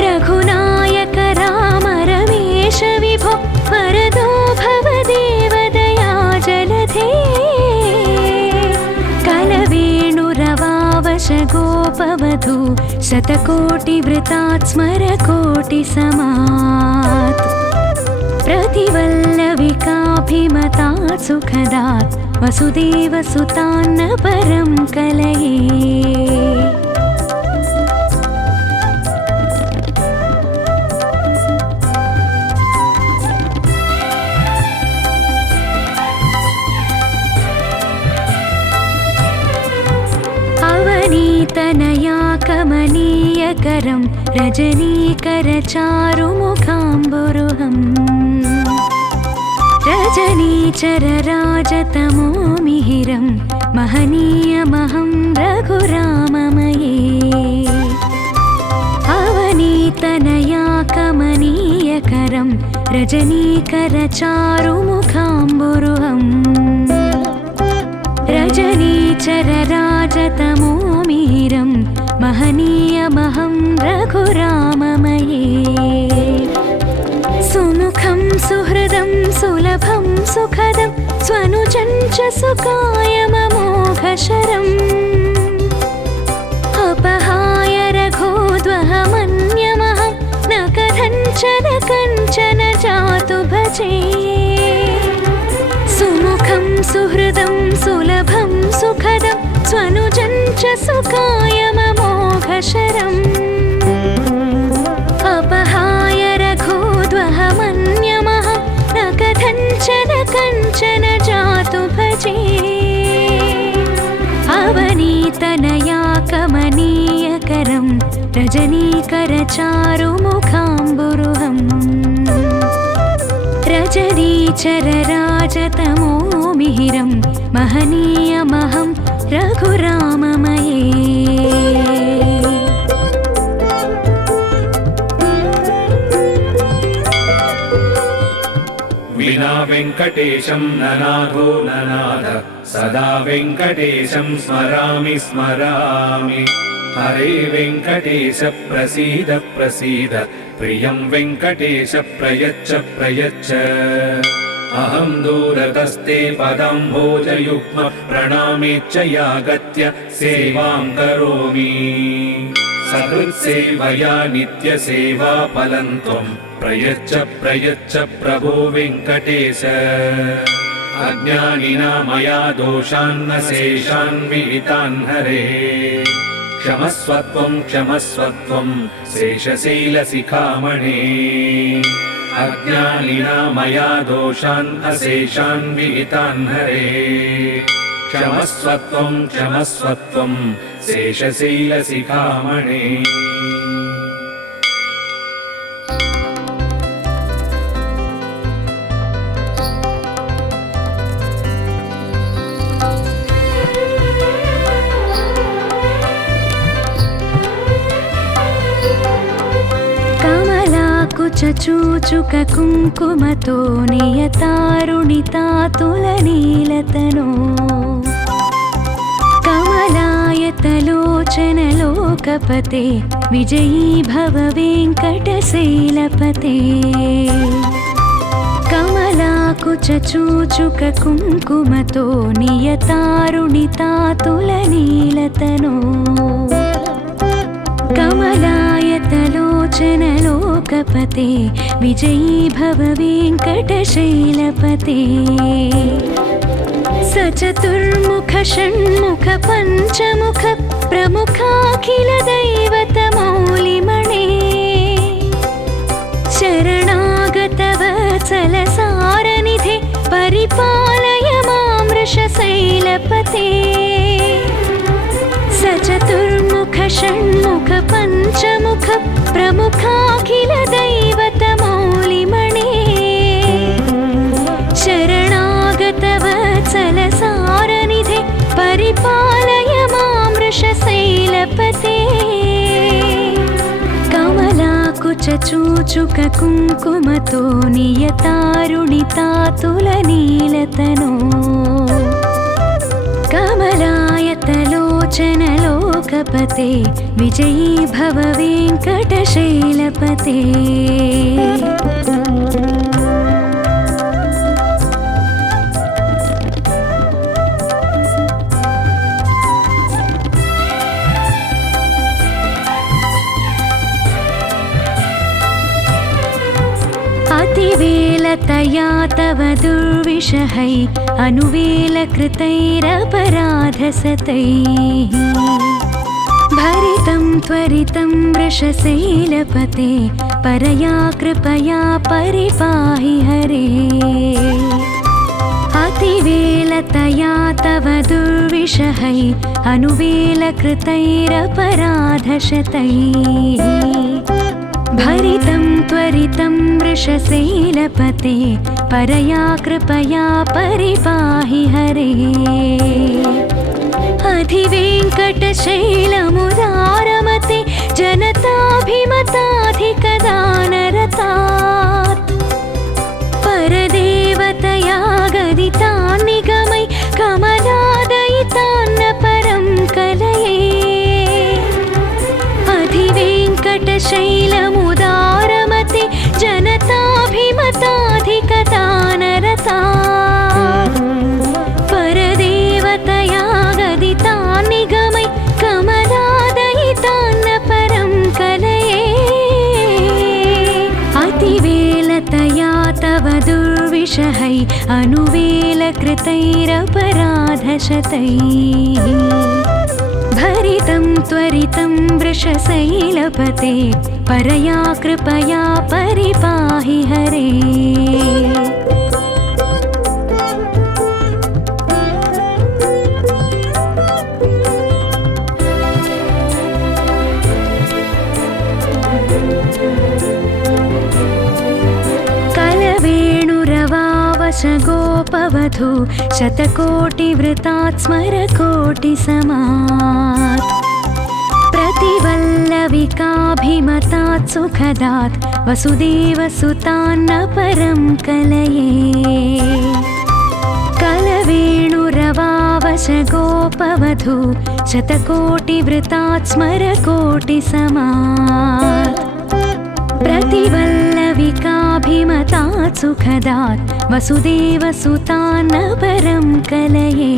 रघुनायक राम रमेश विभो वरदो भवदेवदया जलधे कलवेणुरवावशगोपवधू शतकोटिवृतात् स्मरकोटिसमात् प्रतिवल्लविकाभिमतात् सुखदात् वसुदेवसुतान्न परं कलये अवनीतनया कमनीयकरं रजनीकरचारुमुखाम्बुरुहम् रजनीचरराजतमो मिहिरं महनीयमहं रघुराममये अवनीतनया कमनीयकरं रजनीकरचारुमुखाम्बुरुहम् रजनीचरराजतमो मिहिरं महनीयमहं रघुराममये सुमुखं सुहृदं सुलभं सुखदं स्वनुजं च सुकायममोघशरम् अपहाय रघोद्वहमन्यमहं न कथञ्चन कञ्चन जातु भजे सुमुखं सुहृदं सुलभं सुलभं सुखदं स्वनुजं च सुखायममोघशरम् अपहाय रघोद्वहमन्यमहं न कथञ्चन कञ्चन जातु भजे अवनीतनया कमनीयकरं रजनीकरचारुमुखाम्बुरुहम् रजनीचरराजतमो मिहिरं महनीयमहं रघुराममये विना वेङ्कटेशं ननाथो ननाथ सदा वेङ्कटेशं स्मरामि स्मरामि हरे वेङ्कटेश प्रसीद प्रसीद प्रियं वेङ्कटेश प्रयच्छ प्रयच्छ अहं दूरतस्ते पदाम्भोजयुग्म प्रणामेच्च यागत्य सेवां करोमि सकृत्सेवया नित्यसेवा फलं त्वं प्रयच्छ प्रयच्छ प्रभो वेङ्कटेश अज्ञानिना मया दोषान्न शेषान् विहितान् हरे क्षमस्वत्वं क्षमस्वत्वं शेषशैलशिखामणे अज्ञानिना मया दोषान् अशेषान् विहितान् हरे क्षमस्वत्वं क्षमस्वत्वं शेषशैलशिखामणे चूचुक कुङ्कुमतो नियतारुणितातुलनीलतनो कमलायतलोचनलोकपते विजयी भव वेङ्कटशैलपते कमलाकुचूचुक कुङ्कुमतो नियतारुणितातुलनीलतनो कमलायतलोचनलोकपते विजयी भव वेङ्कटशैलपते सचतुर्मुख षण्मुख पञ्चमुख प्रमुखाखिल दैवतमौलिमणे शरणागतवत्सलसारनिधे परिपालय मां वृषशैलपते सचतुर्मुख षण्मुख पञ्चमुख प्रमुखाखिल दैवतमौलिमणे शरणागतवत्सलसारनिधे परिपालय मां वृषशैलपते कमलाकुचूचुक कुङ्कुमतो नियतारुणितातुलनीलतनो कमलायतलोचनलोकपते विजयी भव वेङ्कटशैलपते अतिवेलतया तव दुर्विषहै अनुवेलकृतैरपराधसतैः भरितं त्वरितं वृषशैलपते परया कृपया परिपाहि हरे अतिवेलतया तव दुर्विषहै अनुवेलकृतैरपराधशतैः भरितं त्वरितं वृषशैलपते परया कृपया परिपाहि हरे अधिवेङ्कटशैलमुदारमते जनताभिमताधिकदानरतात् परदेवतया गदितान् निगमै कमलादयितान्न परं कलये अधिवेङ्कटशैलमुदारमते जनताभिमताधिकदानरतात् परदेवतया गदितान् निगमै कमलादयितान्न परं कलये निशहै अनुवेलकृतैरपराधशतैः भरितं त्वरितं वृषशैलपते परया कृपया परिपाहि हरे गोपवधू शतकोटिवृतात् स्मरकोटिसमात् प्रतिवल्लविकाभिमतात् सुखदात् वसुदेवसुतान्न परं कलये कलवेणुरवावशगोपवधू शतकोटिवृतात् स्मरकोटिसमात् प्रतिवल्लविकाभिमतात् सुखदात् वसुदेवसुतान्न परं कलये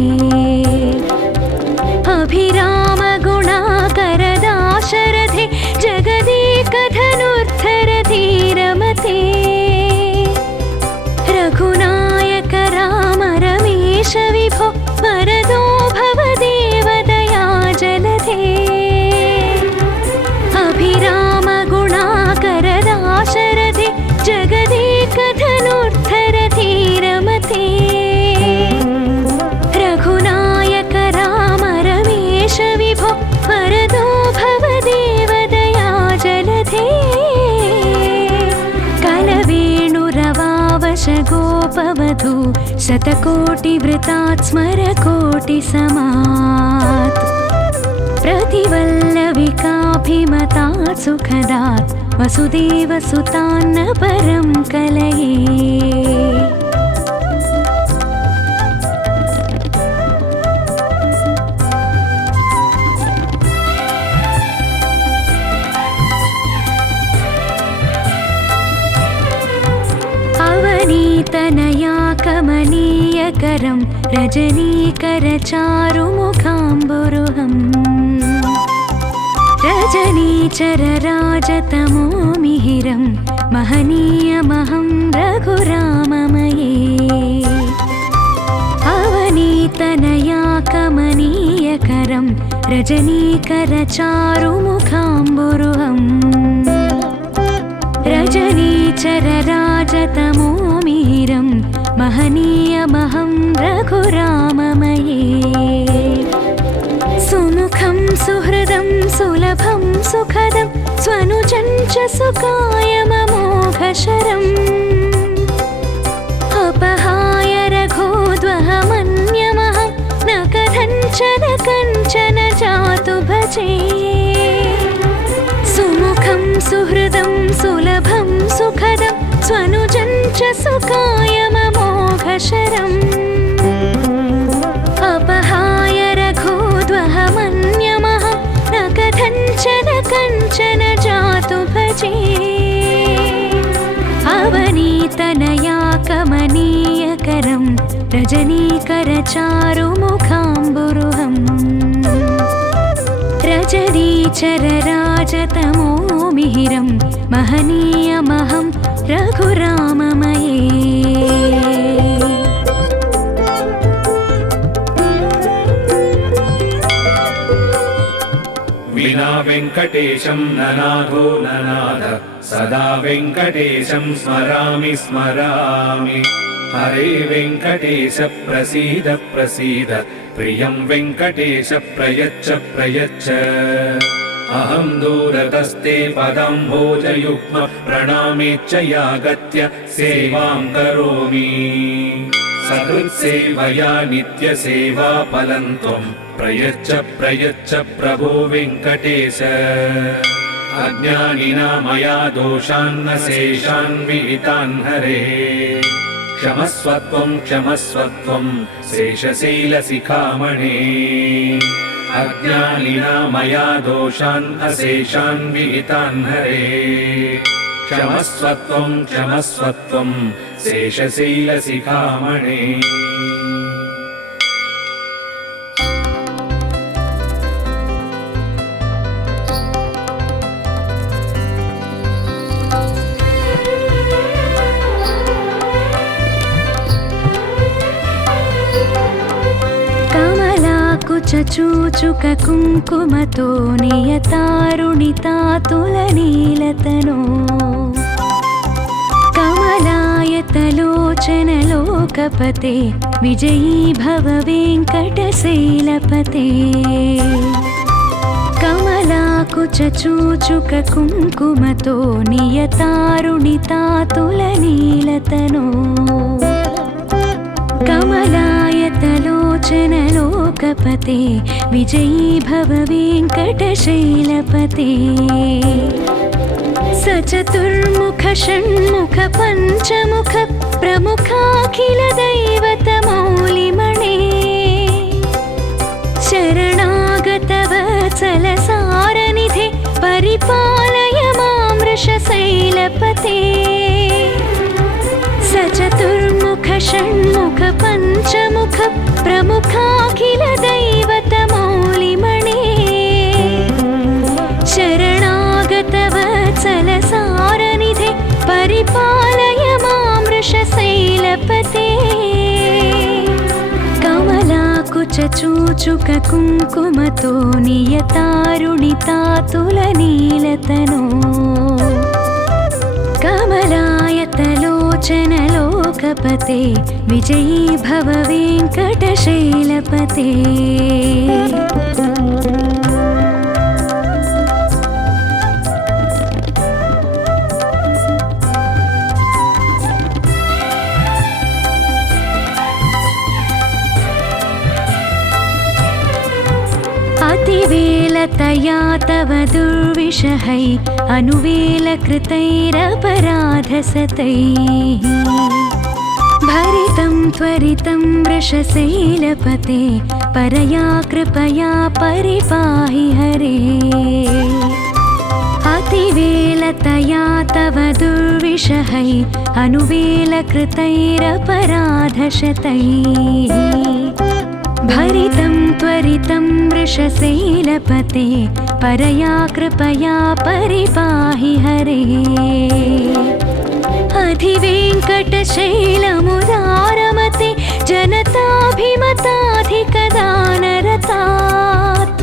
अभिरामगुणाकरदाशरथे जगदेकधनुर्धरधीरमते रघुनायक राम रमेश विभो वरदो भव देवदया जलधे अभिरामगुणाकरदाशरथे जगदेकधनुर्धरधीरमते रघुनायक राम रमेश विभो वरदो भव देवदया जलधे कलवेणुरवावशगोपवधू शतकोटिवृतात् स्मरकोटिसमात् प्रतिवल्लविकाभिमतात् सुखदात् वसुदेवसुतान्न परं कलये अवनीतनया कमनीयकरं रजनीकरचारुमुखाम्बुरुहम् रजनीचरराजतमो मिहिरं महनीयमहं रघुराममये अवनीतनया कमनीयकरं रजनीकरचारुमुखाम्बुरुहम् रजनीचरराजतमो मिहिरं महनीयमहं रघुराममये सुमुखं सुहृदं सुलभं सुखदं स्वनुजं च सुकायममोघशरम् अपहाय रघोद्वहमन्यमहं न कथञ्चन जातु भजे सुमुखं सुहृदं सुलभं सुखदं स्वनुजं च सुकायममोघशरम् अपहाय रघोद्वहमन्यमहं न कथञ्चन जातु भजे अवनीतनया कमनीयकरं रजनीकरचारुमुखाम्बुरुहम् रजनीचरराजतमो मिहिरं महनीयमहं रघुराममये विना वेङ्कटेशं ननाथो ननाथ सदा वेङ्कटेशं स्मरामि स्मरामि हरे वेङ्कटेश प्रसीद प्रसीद प्रियं वेङ्कटेश प्रयच्छ प्रयच्छ अहं दूरतस्ते पदाम्भोजयुग्म प्रणामेच्च यागत्य सेवां करोमि सकृत्सेवया नित्यसेवा फलं त्वं प्रयच्छ प्रयच्छ प्रभो वेङ्कटेश अज्ञानिना मया दोषान्न शेषान् विहितान् हरे क्षमस्वत्वं क्षमस्वत्वं शेषशैलशिखामणे अज्ञानिना मया दोषान् अशेषान् विहितान् हरे क्षमस्वत्वं क्षमस्वत्वं शेषशैलशिखामणे కుచచూచుక కుంకుమతో నియతారుణితాతులనీలతనో కమలాయతలోచనలోకపతే విజయీ భవ వెంకటశైలపతే కమలాకుచూచుక కుంకుమతో నియతారుణితాతులనీలతనో కమలాయతలోచనలోకపతే విజయీ భవ వెంకటశైలపతే సచతుర్ముఖ షణ్ముఖ పంచముఖ ప్రముఖాఖిల దైవత మౌలిమణే శరణాగత వత్సల సారనిధే పరిపాలయ మాం వృషశైలపతే సచతుర్ముఖ షణ్ముఖ పంచముఖ ప్రముఖాఖిల దైవత మౌలిమణే శరణాగత వత్సల సారనిధే పరిపాలయ మాం వృషశైలపతే కమలాకుచూచుక కుంకుమతో నియతారుణితాతులనీలతనో కమలాయతలోచనలోకపతే విజయీ భవ వెంకటశైలపతే అతివేలతయా తవ దుర్విషహై అనువేలకృతైరపరాధసతైః భరితం త్వరితం వృషశైలపతే పరయా కృపయా పరిపాహి హరే అతివేలతయా తవ దుర్విషహై అనువేలకృతైరపరాధశతైః భరితం త్వరితం వృషశైలపతే పరయా కృపయా పరిపాహి హరే అధివేంకటశైలముదారమతే జనతాభిమతాధికదానరతాత్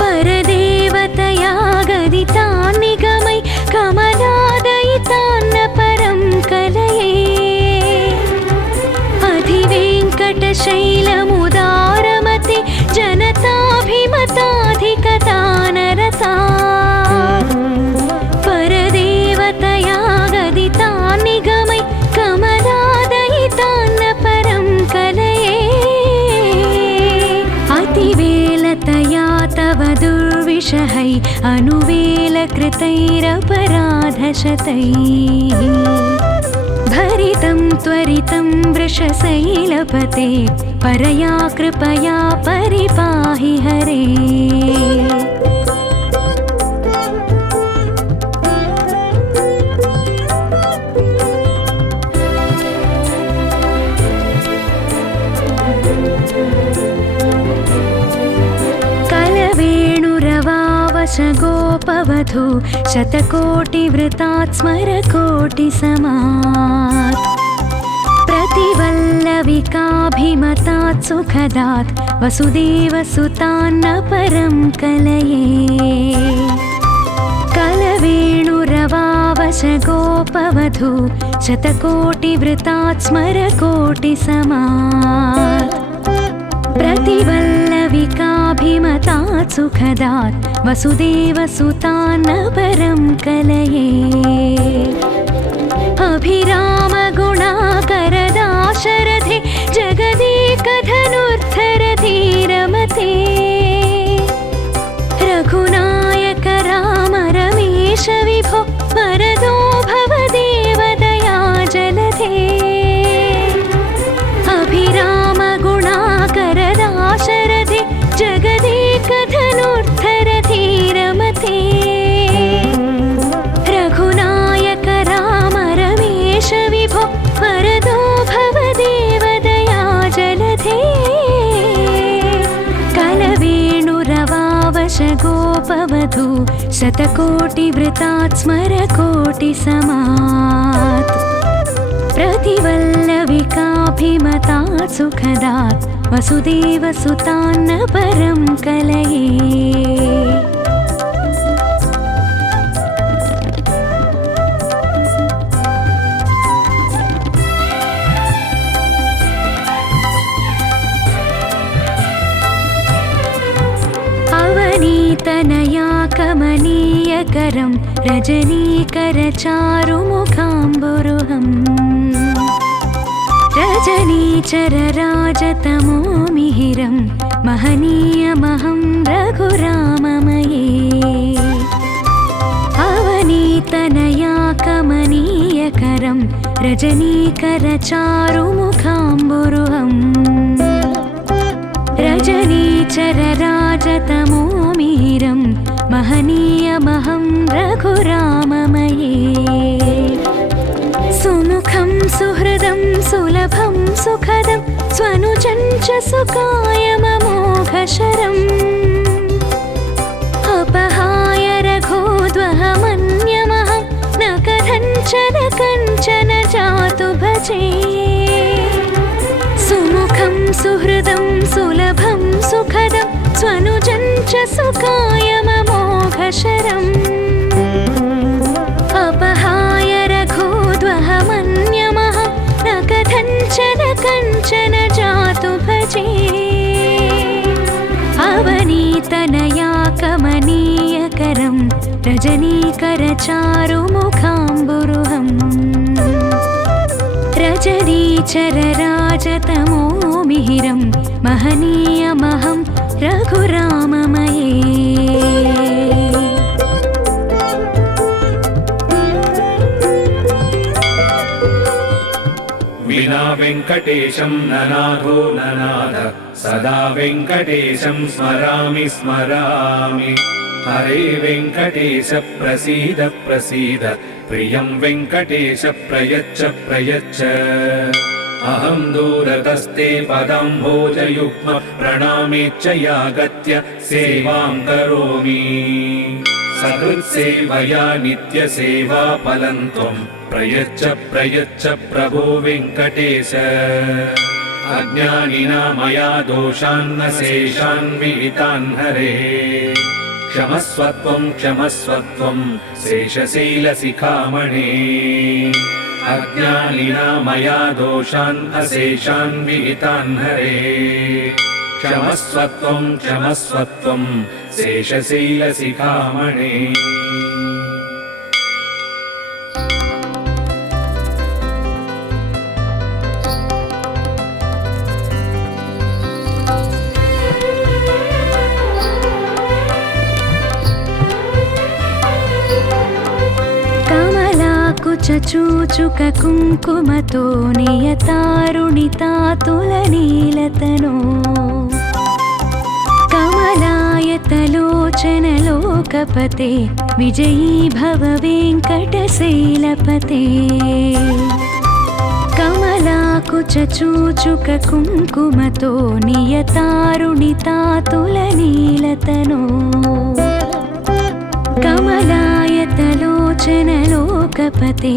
పరదేవతయా గదితాన్నిగమై కమలాదయితాన్న పరం కలయే అధివేంకటశైలముదారమతే జనతాభిమతాధికదానరతాత్ పరదేవతయా గదితాన్నిగమై కమలాదయితాన్న పరం కలయే అతివేలతయా తవ దుర్విషహై అనువేలకృతైరపరాధశతైః భరితం త్వరితం వృషశైలపతే పరయా కృపయా పరిపాహి హరే కలవేణురవావశ గోపవధూ శతకోటివృతాత్ స్మరకోటిసమాత్ प्रतिवल्लविकाभिमतात् सुखदात् वसुदेवसुतान्न परं कलये कलवेणुरवावश गोपवधू शतकोटिवृतात् स्मरकोटिसमात् प्रतिवल्लविकाभिमतात् सुखदात् वसुदेवसुतान्न परं कलये अभिरामगुणाकरदाशरथे जगदेकधनुर्धरधीरमते रघुनायक राम रमेश विभो वरदो भवदेवदया जलधे अभिरामगुणाकरदाशरथे जगदेकधनुर्धरधीरमते रघुनायक राम रमेश विभो वरदो भवदेवदया जलधे कलवेणुरवावश गोपवधू शतकोटिवृतात् स्मरकोटिसमात् प्रतिवल्लविका सुखाभिमतात् सुखदात् वसुदेवसुतान्न परं कलये अवनीतनया कमनीयकरं रजनीकरचारुमुखाम्बुरुहम् रजनीचरराजतमोमिहिरं महनीयमहं रघुराममये अवनीतनया कमनीयकरं रजनीकरचारुमुखाम्बुरुहम् रजनीचरराजतमोमिहिरं महनीयमहं रघुराममये सुमुखं सुहृदं सुलभं सुखदं स्वनुजं च सुकायममोघशरम् अपहाय रघोद्वहमन्यमहं न कथञ्चन जातु भजे सुमुखं सुहृदं सुलभं सुखदं स्वनुजं च सुकायममोघशरम् अपहाय रघोद्वहमन्यमहं न कथञ्चन जातु भजे अवनीतनया कमनीयकरं रजनीकरचारुमुखाम्बुरुहम् रजनीचरराजतमोमिहिरं महनीयमहं रघुराममये विना वेङ्कटेशं ननाथो ननाथ सदा वेङ्कटेशं स्मरामि स्मरामि हरे वेङ्कटेश प्रसीद प्रसीद प्रियं वेङ्कटेश प्रयच्छ प्रयच्छ अहं दूरतस्ते पदाम्भोजयुग्म प्रणामेच्च यागत्य सेवां करोमि सकृत्सेवया नित्यसेवाफलं त्वं प्रयच्छ प्रयच्छ प्रभो वेङ्कटेश अज्ञानिना मया दोषान्न शेषान् विहितान् हरे क्षमस्वत्वं क्षमस्वत्वं शेषशैलशिखामणे अज्ञानिना मया दोषान् अशेषान् विहितान् हरे क्षमस्वत्वं क्षमस्वत्वं शेषशैलशिखामणे चूचुक कुङ्कुमतो नियतारुणितातुलनीलतनो कमलायतलोचनलोकपते विजयी भव वेङ्कटशैलपते कमलाकुचूचुक कुङ्कुमतो नियतारुणितातुलनीलतनो कमलायतलोचनलोकपते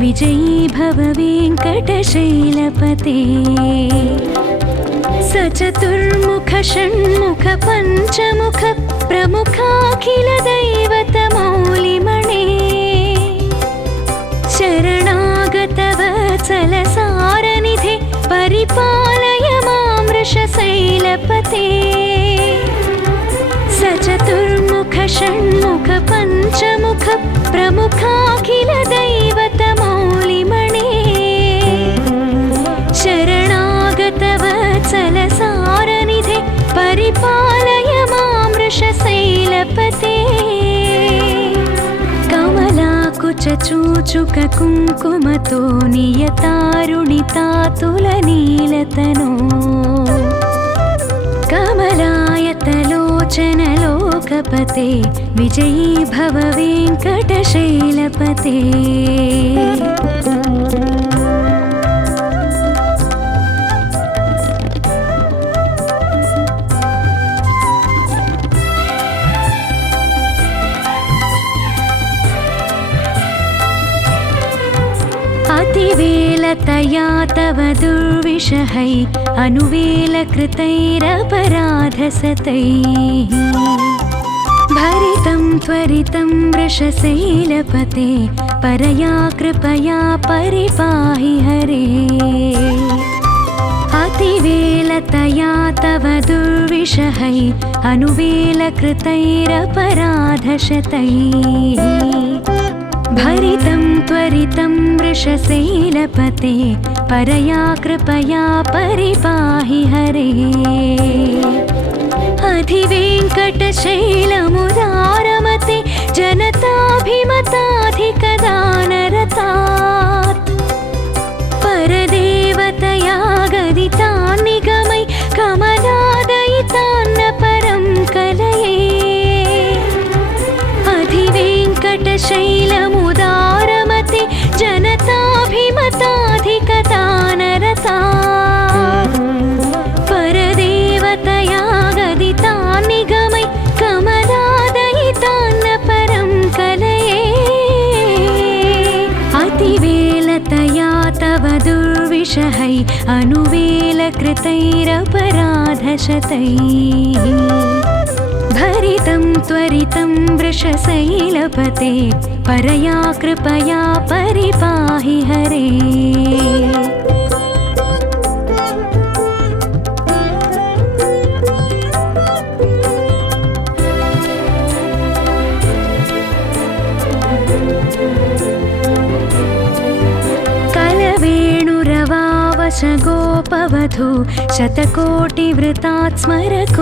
विजयी भव वेङ्कटशैलपते सचतुर्मुख षण्मुख पञ्चमुख प्रमुखाखिल दैवतमौलिमणे शरणागतवत्सलसारनिधे परिपालय मां वृषशैलपते सचतुर्मुख षण्मुख पञ्चमुख प्रमुखाखिल दैवतमौलिमणे शरणागतवत्सलसारनिधे परिपालय मां वृषशैलपते कमलाकुचूचुक कुङ्कुमतो नियतारुणितातुलनीलतनो कमलायतलोचनलोकपते विजयी भव वेङ्कटशैलपते अतिवेलतया तव दुर्विशेषगुणगानरसरसं दुर्विषहै अनुवेलकृतैरपराधसतैः भरितं त्वरितं वृषशैलपते परया कृपया परिपाहि हरे अतिवेलतया तव दुर्विषहै अनुवेलकृतैरपराधशतैः भरितं त्वरितं वृषशैलपते परया कृपया परिपाहि हरे अधिवेङ्कटशैलमुदारमते जनताभिमताधिकदानरतात् परदेवतया गदितान् निगमै कमलादयितान्न परं कलये अधिवेङ्कटशैलमुदारमते जनताभिमताधिकदानरतात् परदेवतया गदितान् निगमै कमलादयितान्न परं कलये अतिवेलतया तव दुर्विषहै अनुवेलकृतैरपराधशतैः भरितं त्वरितं वृषशैलपते परया कृपया परिपाहि हरे गोपवधू शतकोटिवृतात् स्मरकोटिसमात्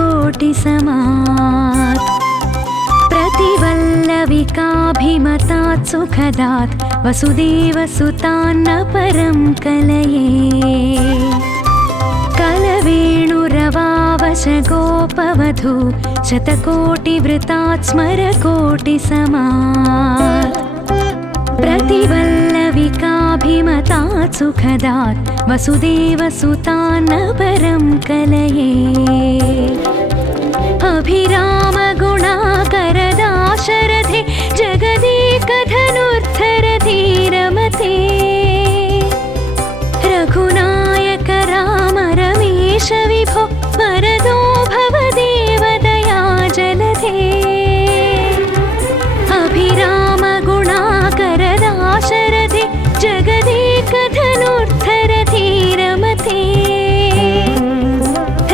प्रतिवल्लविकाभिमतात् सुखदात् वसुदेवसुतान्न परं कलये कलवेणुरवावशगोपवधू शतकोटिवृतात् स्मरकोटिसमात् प्रतिवल्लविकाभिमतात् सुखदात् वसुदेवसुतान्न परं कलये अभिरामगुणाकरदाशरथे जगदेकधनुर्धरधीरमते रघुनायक राम रमेश विभो वरदो भवदेव दया जलधे अभिरामगुणाकरदाशरथे जगदेकधनुर्धरधीरमते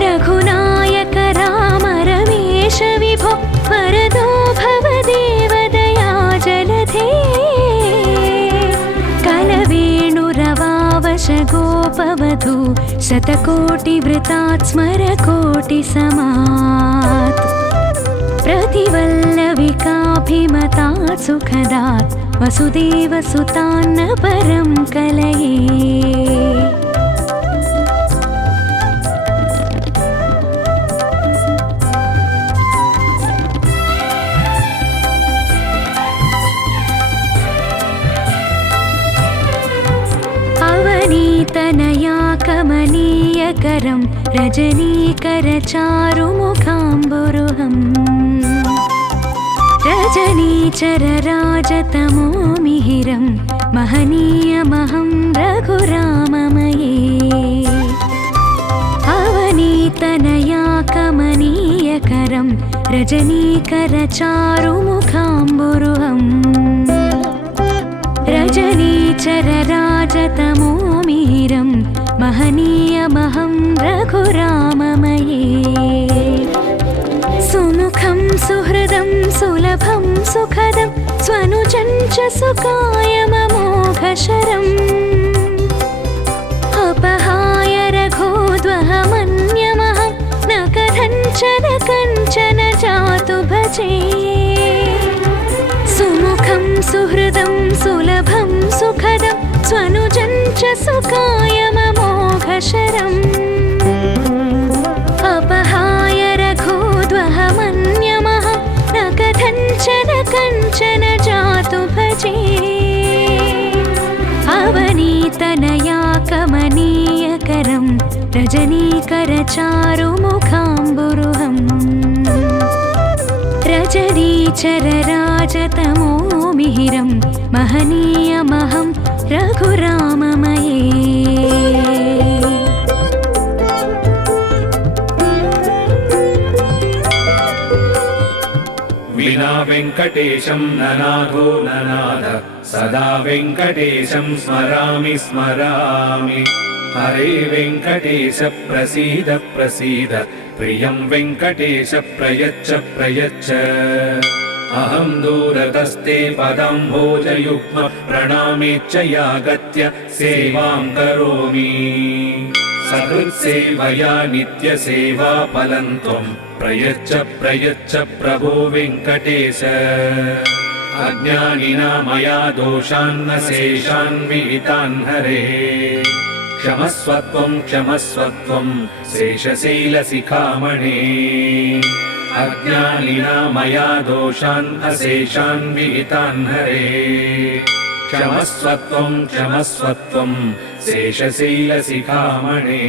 रघुनायक राम रमेश विभो वरदो भवदेव दया जलधे कलवेणुरवावशगोपवधू शतकोटिवृतात् स्मरकोटिसमात् प्रतिवल्लविकाभिमतात् सुखदात् वसुदेवसुतान्न परं कलये अवनीतनया कमनीयकरं रजनीकरचारुमुखाम्बुरुहम् रजनीचरराजतमो मिहिरं महनीयमहं रघुराममये अवनीतनया कमनीयकरं रजनीकरचारुमुखाम्बुरुहम् रजनीचरराजतमो मिहिरं महनीयमहं रघुराममये सुमुखं सुहृदं सुलभं सुखदं स्वनुजं च सुकायममोघशरम् अपहाय रघोद्वहमन्यमहं न कथञ्चन कञ्चन जातु भजे सुमुखं सुहृदं सुलभं सुखदं स्वनुजं च सुकायममोघशरम् अपहाय रघोद्वहमन्यमहं न कथञ्चन कञ्चन जातु भजे अवनीतनया कमनीयकरं रजनीकरचारुमुखाम्बुरुहम् रजनीचरराजतमो मिहिरं महनीयमहं रघुराममये वेङ्कटेशं ननाथो ननाथ सदा वेङ्कटेशं स्मरामि स्मरामि हरे वेङ्कटेश प्रसीद प्रसीद प्रियं वेङ्कटेश प्रयच्छ प्रयच्छ अहं दूरतस्ते पदाम्भोजयुग्म प्रणामेच्च यागत्य सेवां करोमि सकृत्सेवया नित्यसेवाफलं त्वं प्रयच्छ प्रयच्छ प्रभो वेङ्कटेश अज्ञानिना मया दोषान्न शेषान् विहितान् हरे क्षमस्वत्वं क्षमस्वत्वं शेषशैलशिखामणे अज्ञानिना मया दोषान् अशेषान् विहितान् हरे क्षमस्वत्वं क्षमस्वत्वं शेषशैलशिखामणे